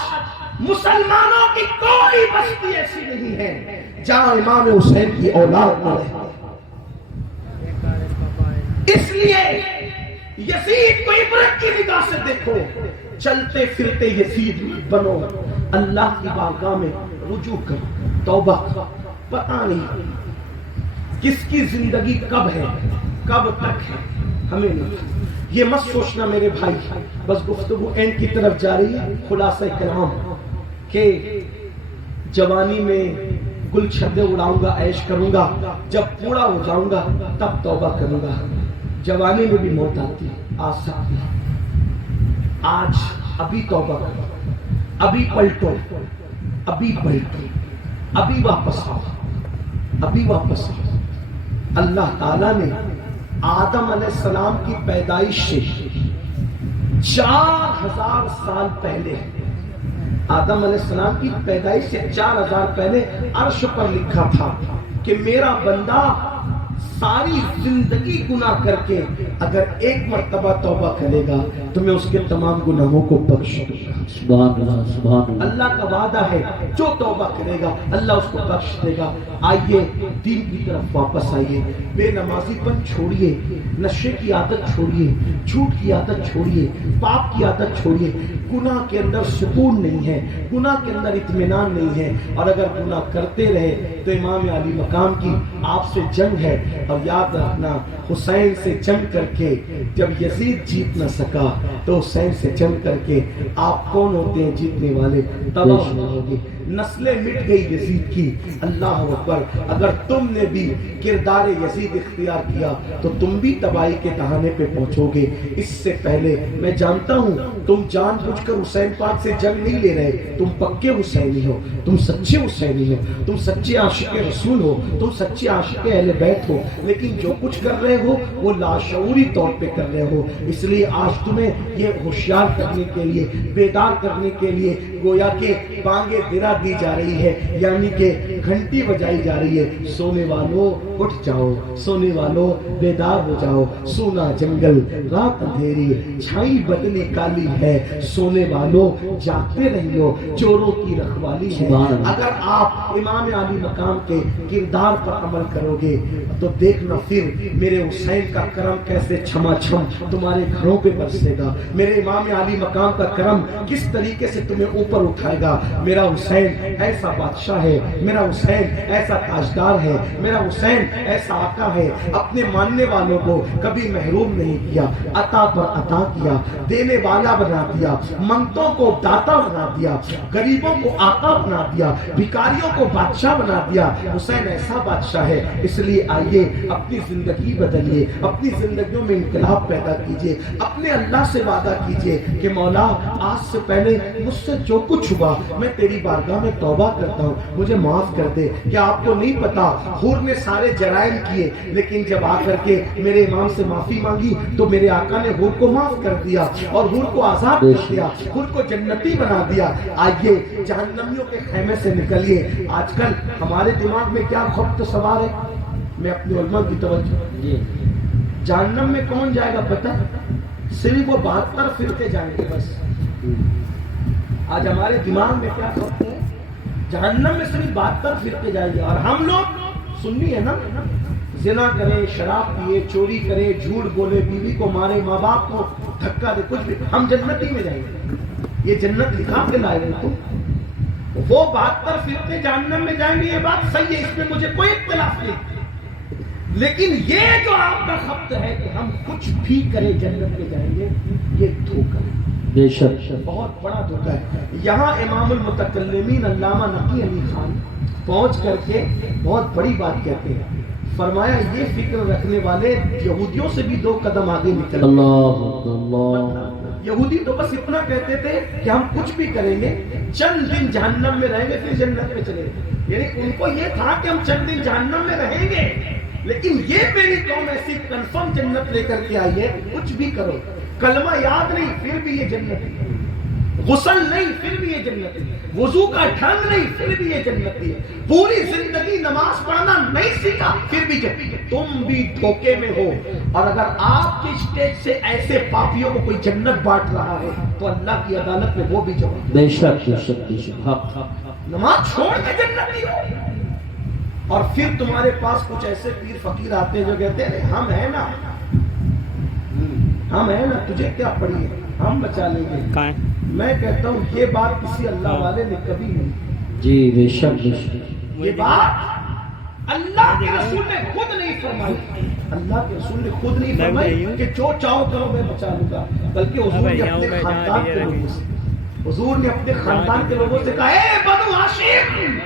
مسلمانوں کی کوئی بستی ایسی نہیں ہے جہاں امام حسین کی اولاد نہ رہے۔ اس لیے یزید کو عبرت کی نگاہ سے دیکھو، چلتے پھرتے یزید بنو، اللہ کی بارگاہ میں رجوع کرو، توبہ کرو۔ پتہ نہیں کس کی زندگی کب ہے، کب تک ہے، ہمیں نہیں۔ یہ مت سوچنا میرے بھائی، بس گفتگو اینڈ کی طرف جا رہی ہے۔ خلاصہ کلام کہ جوانی میں گل چھدے اڑاؤں گا، عیش کروں گا، جب بوڑھا ہو جاؤں گا تب توبہ کروں گا۔ جوانی میں بھی موت آتی ہے، آ سکتی ہے۔ آج ابھی توبہ کرو، ابھی پلٹو، ابھی پلٹو، ابھی واپس آؤ، ابھی واپس آؤ۔ اللہ تعالیٰ نے آدم علیہ السلام کی پیدائش سے 4000 سال پہلے، آدم علیہ السلام کی پیدائش سے 4000 پہلے عرش پر لکھا تھا کہ میرا بندہ ساری زندگی گناہ کر کے اگر ایک مرتبہ توبہ کرے گا تو میں اس کے تمام گناہوں کو بخش دوں گا۔ سبحان اللہ، سبحان اللہ۔ اللہ کا وعدہ ہے جو توبہ کرے گا اللہ اس کو بخش دے گا۔ آئیے دین کی طرف واپس آئیے، بے نمازی پن چھوڑیے، نشے کی عادت چھوڑیے، جھوٹ کی عادت چھوڑیے، پاپ کی عادت چھوڑیے۔ گناہ کے اندر سکون نہیں ہے، گناہ کے اندر اطمینان نہیں ہے، اور اگر گناہ کرتے رہے تو امام علی مقام کی آپ سے جنگ ہے۔ اور یاد رکھنا حسین سے جنگ کر کے جب یزید جیت نہ سکا تو حسین سے جنگ کر کے آپ کون ہوتے ہیں جیتنے والے؟ تباہ ہوگی، نسلیں مٹ گئی یزید کی۔ اللہ اکبر، اگر تم نے بھی کردار یزید اختیار کیا تو تم بھی تباہی کے دہانے پہ پہنچو گے۔ اس سے پہلے میں جانتا ہوں تم جان بوجھ کر حسین پاک سے جنگ نہیں لے رہے، تم پکے حسینی ہو، تم سچے حسینی ہو، تم سچے عاشق رسول ہو، تم سچے عاشق اہل بیت ہو، لیکن جو کچھ کر رہے ہو وہ لاشعوری طور پہ کر رہے ہو۔ اس لیے آج تمہیں یہ ہوشیار کرنے کے لیے، بیدار کرنے کے لیے گویا کہ بانگے درا دی جا رہی ہے، یعنی کہ گھنٹی بجائی جا رہی ہے، سونے والوں اٹھ جاؤ، سونے والوں بیدار ہو جاؤ، سونا جنگل رات اندھیری چھائی بدلی کالی ہے، سونے والوں جاگتے رہو، چوروں کی رکھوالی ہے۔ اگر آپ امام علی مقام کے کردار پر عمل کرو گے تو دیکھنا پھر میرے حسین کا کرم کیسے چھما چھم تمہارے گھروں پہ برسے گا، میرے امام علی مقام کا کرم کس طریقے سے تمہیں اوپر اٹھائے گا۔ میرا حسین ایسا بادشاہ ہے، میرا حسین ایسا تاجدار ہے، میرا حسین ایسا آقا ہے، اپنے ماننے والوں کو کبھی محروم نہیں کیا، عطا پر عطا کیا، دینے والا بنا دیا، منگتوں کو داتا بنا دیا، غریبوں کو آقا بنا دیا، بھکاریوں کو بادشاہ بنا دیا۔ حسین ایسا بادشاہ ہے، اس لیے آئیے اپنی زندگی بدلیے، اپنی زندگیوں میں انقلاب پیدا کیجئے، اپنے اللہ سے وعدہ کیجئے کہ مولا آج سے پہلے مجھ سے جو کچھ ہوا میں تیری بارگاہ میں توبہ کرتا ہوں، مجھے معاف کر دے۔ کیا آپ کو نہیں پتا حور نے سارے جرائم کیے، لیکن جب آ کر کے میرے امام سے معافی مانگی تو میرے آقا نے حور کو معاف کر دیا اور حور کو آزاد کر دیا، حور کو جنتی بنا دیا۔ آئیے جہنمیوں کے خیمے سے نکلیے۔ آج کل ہمارے دماغ میں کیا خبط سوار ہے، میں اپنے علماء کی توجہ، جہنم میں کون جائے گا پتہ؟ صرف وہ 72 فرقے جائیں گے بس۔ آج ہمارے دماغ میں کیا خبط ہے، جہنم میں صرف 72 فرقے جائیں گے، اور ہم لوگ سنی ہے نا، زنا کرے، شراب پیے، چوری کرے، جھوٹ بولے، بیوی کو مارے، ماں باپ کو دھکا دے، کچھ بھی، ہم جنتی میں جائیں گے۔ یہ جنت لکھا کے لائے گئے تم، وہ 72 فرقے جہنم میں جائیں گے، یہ بات صحیح ہے، اس میں مجھے کوئی اختلاف نہیں، لیکن یہ جو آپ کا خبط ہے کہ ہم کچھ بھی کریں جنت میں جائیں گے، یہ دھوکہ ہے، بے شک بہت بڑا دھوکہ ہے۔ یہاں امام المتکلمین علامہ نقی علی خان پہنچ کر کے بہت بڑی بات کہتے ہیں، فرمایا یہ فکر رکھنے والے یہودیوں سے بھی 2 قدم آگے نکل گئے۔ اللہ یہودی تو بس اتنا کہتے تھے کہ ہم کچھ بھی کریں گے، چند دن جہنم میں رہیں گے پھر جنت میں چلیں گے، یعنی ان کو یہ تھا کہ ہم چند دن جہنم میں رہیں گے، لیکن یہ میری قوم ایسی کنفرم جنت لے کر کے آئی ہے، کچھ بھی کرو، کلمہ یاد نہیں پھر بھی یہ جنت ہے، غسل نہیں پھر بھی یہ جنت ہے، وضو کا ڈھنگ نہیں پھر بھی یہ جنت ہے، پوری زندگی نماز پڑھنا نہیں سیکھا پھر بھی جنت، تم بھی دھوکے میں ہو۔ اور اگر آپ کی اسٹیج سے ایسے پاپیوں کو کوئی جنت بانٹ رہا ہے تو اللہ کی عدالت میں وہ بھی جواب، بے شک بے شک بے شک، حق نماز چھوڑ کے جنتی ہو۔ اور پھر تمہارے پاس کچھ ایسے پیر فقیر آتے ہیں جو کہتے ہیں ہم ہیں نا، ہم ہیں نا، تجھے کیا پڑی ہے، ہم بچا لیں گے۔ میں کہتا ہوں یہ بات کسی اللہ والے نے کبھی نہیں، جی بے شک بے شک، یہ بات اللہ کے رسول نے خود نہیں فرمائی، اللہ کے رسول نے خود نہیں فرمائی کہ جو چاہو کرو میں بچا لوں گا، بلکہ حضور نے اپنے خاندان کے لوگوں سے، حضور نے اپنے خاندان کے لوگوں سے کہا اے بنو ہاشم،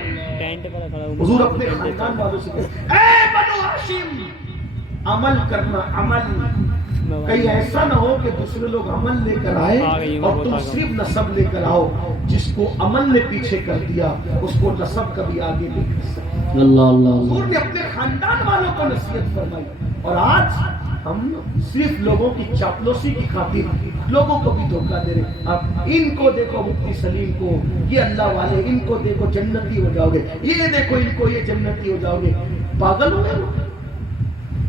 حضور اپنے خاندان والوں سے کہا اے بنو ہاشم عمل کرنا، عمل، کہیں ایسا نہ ہو کہ دوسرے لوگ عمل لے کر آئے اور تم صرف نسب لے کر آؤ، جس کو عمل نے پیچھے کر دیا اس کو نسب کبھی آگے نہیں کر سکتا۔ اللہ اللہ حضور نے اپنے خاندان والوں کو نصیحت فرمائی، اور آج ہم صرف لوگوں کی چاپلوسی کی خاطر لوگوں کو بھی دھوکہ دے رہے۔ اب ان کو دیکھو مفتی سلیم کو، یہ اللہ والے، ان کو دیکھو جنتی ہو جاؤ گے، یہ دیکھو ان کو یہ جنتی ہو جاؤ گے، پاگل ہو گئے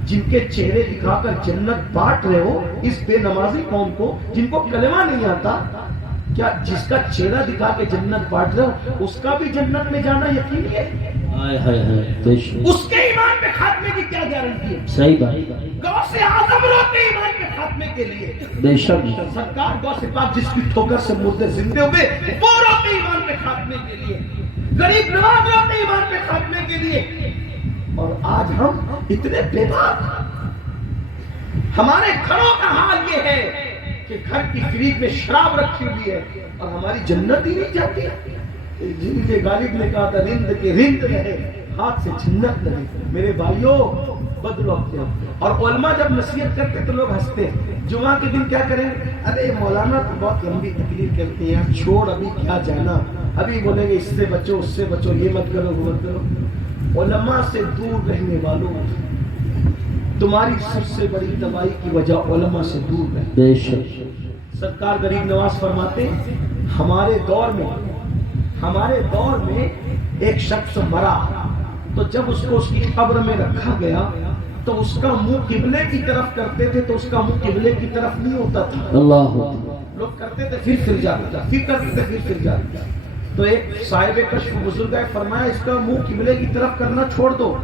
جن کے چہرے دکھا کر جنت بانٹ رہے ہو اس بے نمازی قوم کو جن کو کلمہ نہیں آتا۔ کیا جس کا چہرہ دکھا کے جنت بانٹ رہے ہو اس کا بھی جنت میں جانا یقینی ہے؟ اس کے ایمان پہ خاتمے کی کیا گارنٹی ہے؟ صحیح بات، غوث اعظم روتے ایمان پہ خاتمے کے لیے، بے شک سرکار غوث پاک جس کی ٹھوکر سے مردے زندے ہوئے وہ روتے ایمان پہ خاتمے کے لیے، غریب نواز روتے ایمان پہ خاتمے کے لیے، اور آج ہم اتنے بے باک۔ ہمارے گھروں کا حال یہ ہے کہ گھر کی فریج میں شراب رکھی ہوئی ہے اور ہماری جنت ہی نہیں جاتی۔ جن کے غالب نے کہا تھا رند کے رند رہے ہاتھ سے جنت رہے۔ میرے بھائیوں بدلو اپنے آپ، اور علماء جب نصیحت کرتے تو لوگ ہنستے ہیں، جمعہ کے دن کیا کریں، ارے مولانا تو بہت لمبی تقریر کرتے ہیں، چھوڑ ابھی کیا جانا، ابھی بولیں گے اس سے بچو اس سے بچو، یہ مت کرو وہ مت کرو۔ علماء سے دور رہنے والوں تمہاری سب سے بڑی تباہی کی وجہ علماء سے دور رہنا۔ بے شک سرکار غریب نواز فرماتے ہمارے دور میں ہمارے دور میں ایک شخص مرا تو جب اس کو اس کی قبر میں رکھا گیا تو اس کا منہ قبلے کی طرف کرتے تھے تو اس کا منہ قبلے کی طرف نہیں ہوتا تھا. اللہ لوگ کرتے تھے پھر جاتا تھا, پھر کرتے تھے پھر جاتا تھا. تو ایک صاحب کشف بزرگ ہے, فرمایا اس کا منہ قبلے کی طرف کرنا چھوڑ دو,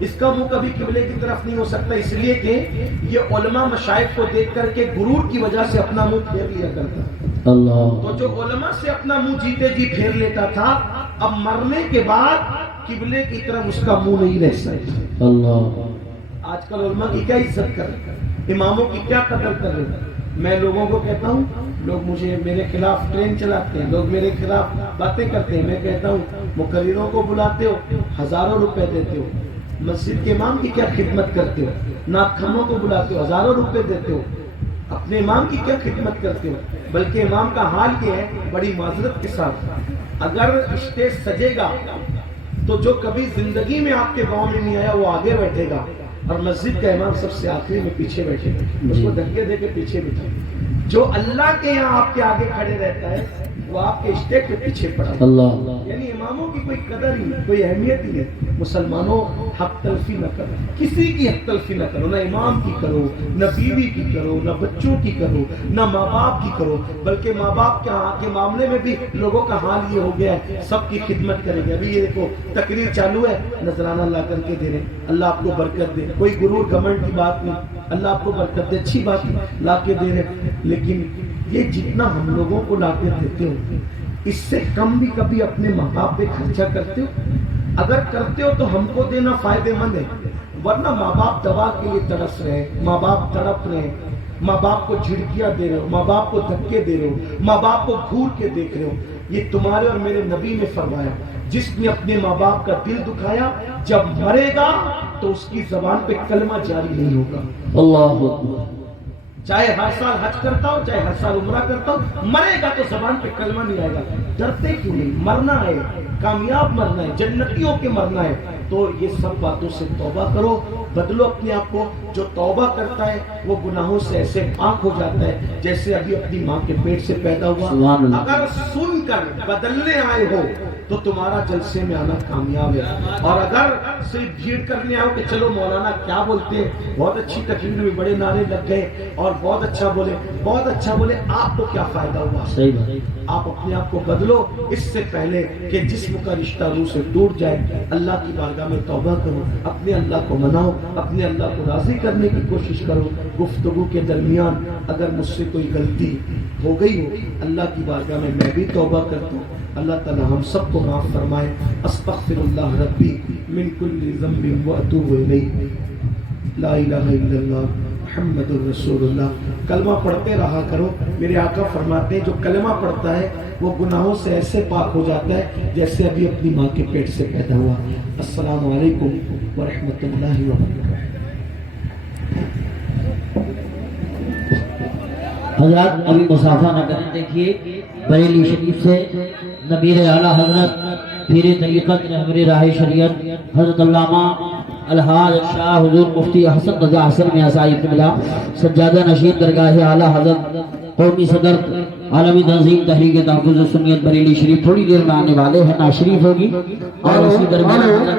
اس کا منہ کبھی قبلے کی طرف نہیں ہو سکتا, اس لیے کہ یہ علماء مشائخ کو دیکھ کر کے غرور کی وجہ سے اپنا منہ پھیر لیا کرتا. اللہ. تو جو علماء سے اپنا منہ جیتے جی پھیر لیتا تھا, اب مرنے کے بعد قبلے کی طرف اس کا منہ نہیں رہ سکتا. اللہ. آج کل علماء کی کیا عزت کر رہے ہیں, اماموں کی کیا قدر کر رہے ہیں. میں لوگوں کو کہتا ہوں, لوگ مجھے میرے خلاف ٹرین چلاتے ہیں, لوگ میرے خلاف باتیں کرتے ہیں, میں کہتا ہوں مقرروں کو بلاتے ہو, ہزاروں روپے دیتے ہو, مسجد کے امام کی کیا خدمت کرتے ہو, ناخنوں کو بلاتے ہو, ہزاروں روپے دیتے ہو, اپنے امام کی کیا خدمت کرتے ہو. بلکہ امام کا حال یہ ہے, بڑی معذرت کے ساتھ, اگر اسٹیج سجے گا تو جو کبھی زندگی میں آپ کے گاؤں میں نہیں آیا وہ آگے بیٹھے گا, اور مسجد کا امام سب سے آخری میں پیچھے بیٹھے گا, اس کو دھکے دے کے پیچھے بٹھے. جو اللہ کے یہاں آپ کے آگے کھڑے رہتا ہے وہ آپ کے اسٹیج کے پیچھے پڑا. اللہ. یعنی اماموں کی کوئی قدر ہی نہیں, کوئی اہمیت ہی نہیں. مسلمانوں حق تلفی نہ کرو, کسی کی حق تلفی نہ کرو, نہ امام کی کرو, نہ بیوی کی کرو, نہ بچوں کی کرو, نہ ماں باپ کی کرو. بلکہ ماں باپ کے معاملے میں بھی لوگوں کا حال یہ ہو گیا ہے, سب کی خدمت کریں گے. ابھی یہ دیکھو تقریر چالو ہے, نذرانہ لا کر کے دے رہے, اللہ آپ کو برکت دے, کوئی غرور گھمنڈ کی بات نہیں, اللہ آپ کو برکت دے, اچھی بات لا کے دے رہے. لیکن یہ جتنا ہم لوگوں کو لا کے دیتے ہو اس سے کم بھی کبھی اپنے ماں باپ پہ خرچہ کرتے ہو. اگر کرتے ہو تو ہم کو دینا فائدے مند ہے, ورنہ ماں باپ دوا کے لیے تڑپ رہے, ماں باپ تڑپ رہے, ماں باپ کو جھڑکیاں دے رہے ہو, ماں باپ کو دھکے دے رہے ہو, ماں باپ کو گھور کے دیکھ رہے ہو. یہ تمہارے اور میرے نبی نے فرمایا, جس نے اپنے ماں باپ کا دل دکھایا جب مرے گا تو اس کی زبان پہ کلمہ جاری نہیں ہوگا. اللہ. چاہے ہر سال حج کرتا ہو, چاہے ہر سال عمرہ کرتا ہو, مرے گا تو زبان پہ کلمہ نہیں آئے گا. ڈرتے کیوں نہیں, مرنا ہے, کامیاب مرنا ہے, جنتیوں کے مرنا ہے. تو یہ سب باتوں سے توبہ کرو, بدلو اپنے آپ کو. جو توبہ کرتا ہے وہ گناہوں سے ایسے پاک ہو جاتا ہے جیسے ابھی اپنی ماں کے پیٹ سے پیدا ہوا. اگر سن کر بدلنے آئے ہو تو تمہارا جلسے میں آنا کامیاب ہے, اور اگر صرف بھیڑ کرنے آؤ کہ چلو مولانا کیا بولتے ہیں, بہت اچھی تقریر میں بڑے نعرے لگ گئے اور بہت اچھا بولے, بہت اچھا بولے, آپ کو کیا فائدہ ہوا. صحیح بات. آپ اپنے آپ کو بدلو اس سے پہلے کہ جسم کا رشتہ روح سے ٹوٹ جائے. اللہ کی بارگاہ میں توبہ کرو, اپنے اللہ کو مناؤ, اپنے اللہ کو راضی کرنے کی کوشش کرو. گفتگو کے درمیان اگر مجھ سے کوئی غلطی ہو گئی ہو, اللہ کی بارگاہ میں بھی توبہ کرتا ہوں. اللہ تعالی ہم سب کو معاف فرمائے. استغفر اللہ ربی من کل ذنب واتوب الیہ. لا الہ الا اللہ محمد الرسول اللہ. کلمہ پڑھتے رہا کرو. میرے آقا فرماتے ہیں جو کلمہ پڑھتا ہے وہ گناہوں سے ایسے پاک ہو جاتا ہے جیسے ابھی اپنی ماں کے پیٹ سے پیدا ہوا. السلام علیکم ورحمۃ اللہ وبرکاتہ. حضرات ابھی مسافہ نہ کریں. دیکھیے بریلی شریف سے نبیر اعلیٰ حضرت پیر طریقت رہبر راہ شریعت حضرت علامہ الحاج شاہ حضور مفتی حسن رضا حسن میاں قبلہ سجادہ نشین درگاہ اعلیٰ حضرت قومی صدر عالمی تنظیم تحریک تحفظ سنیت بریلی شریف تھوڑی دیر میں آنے والے ہیں. ناشریف ہوگی اور اسی درمیان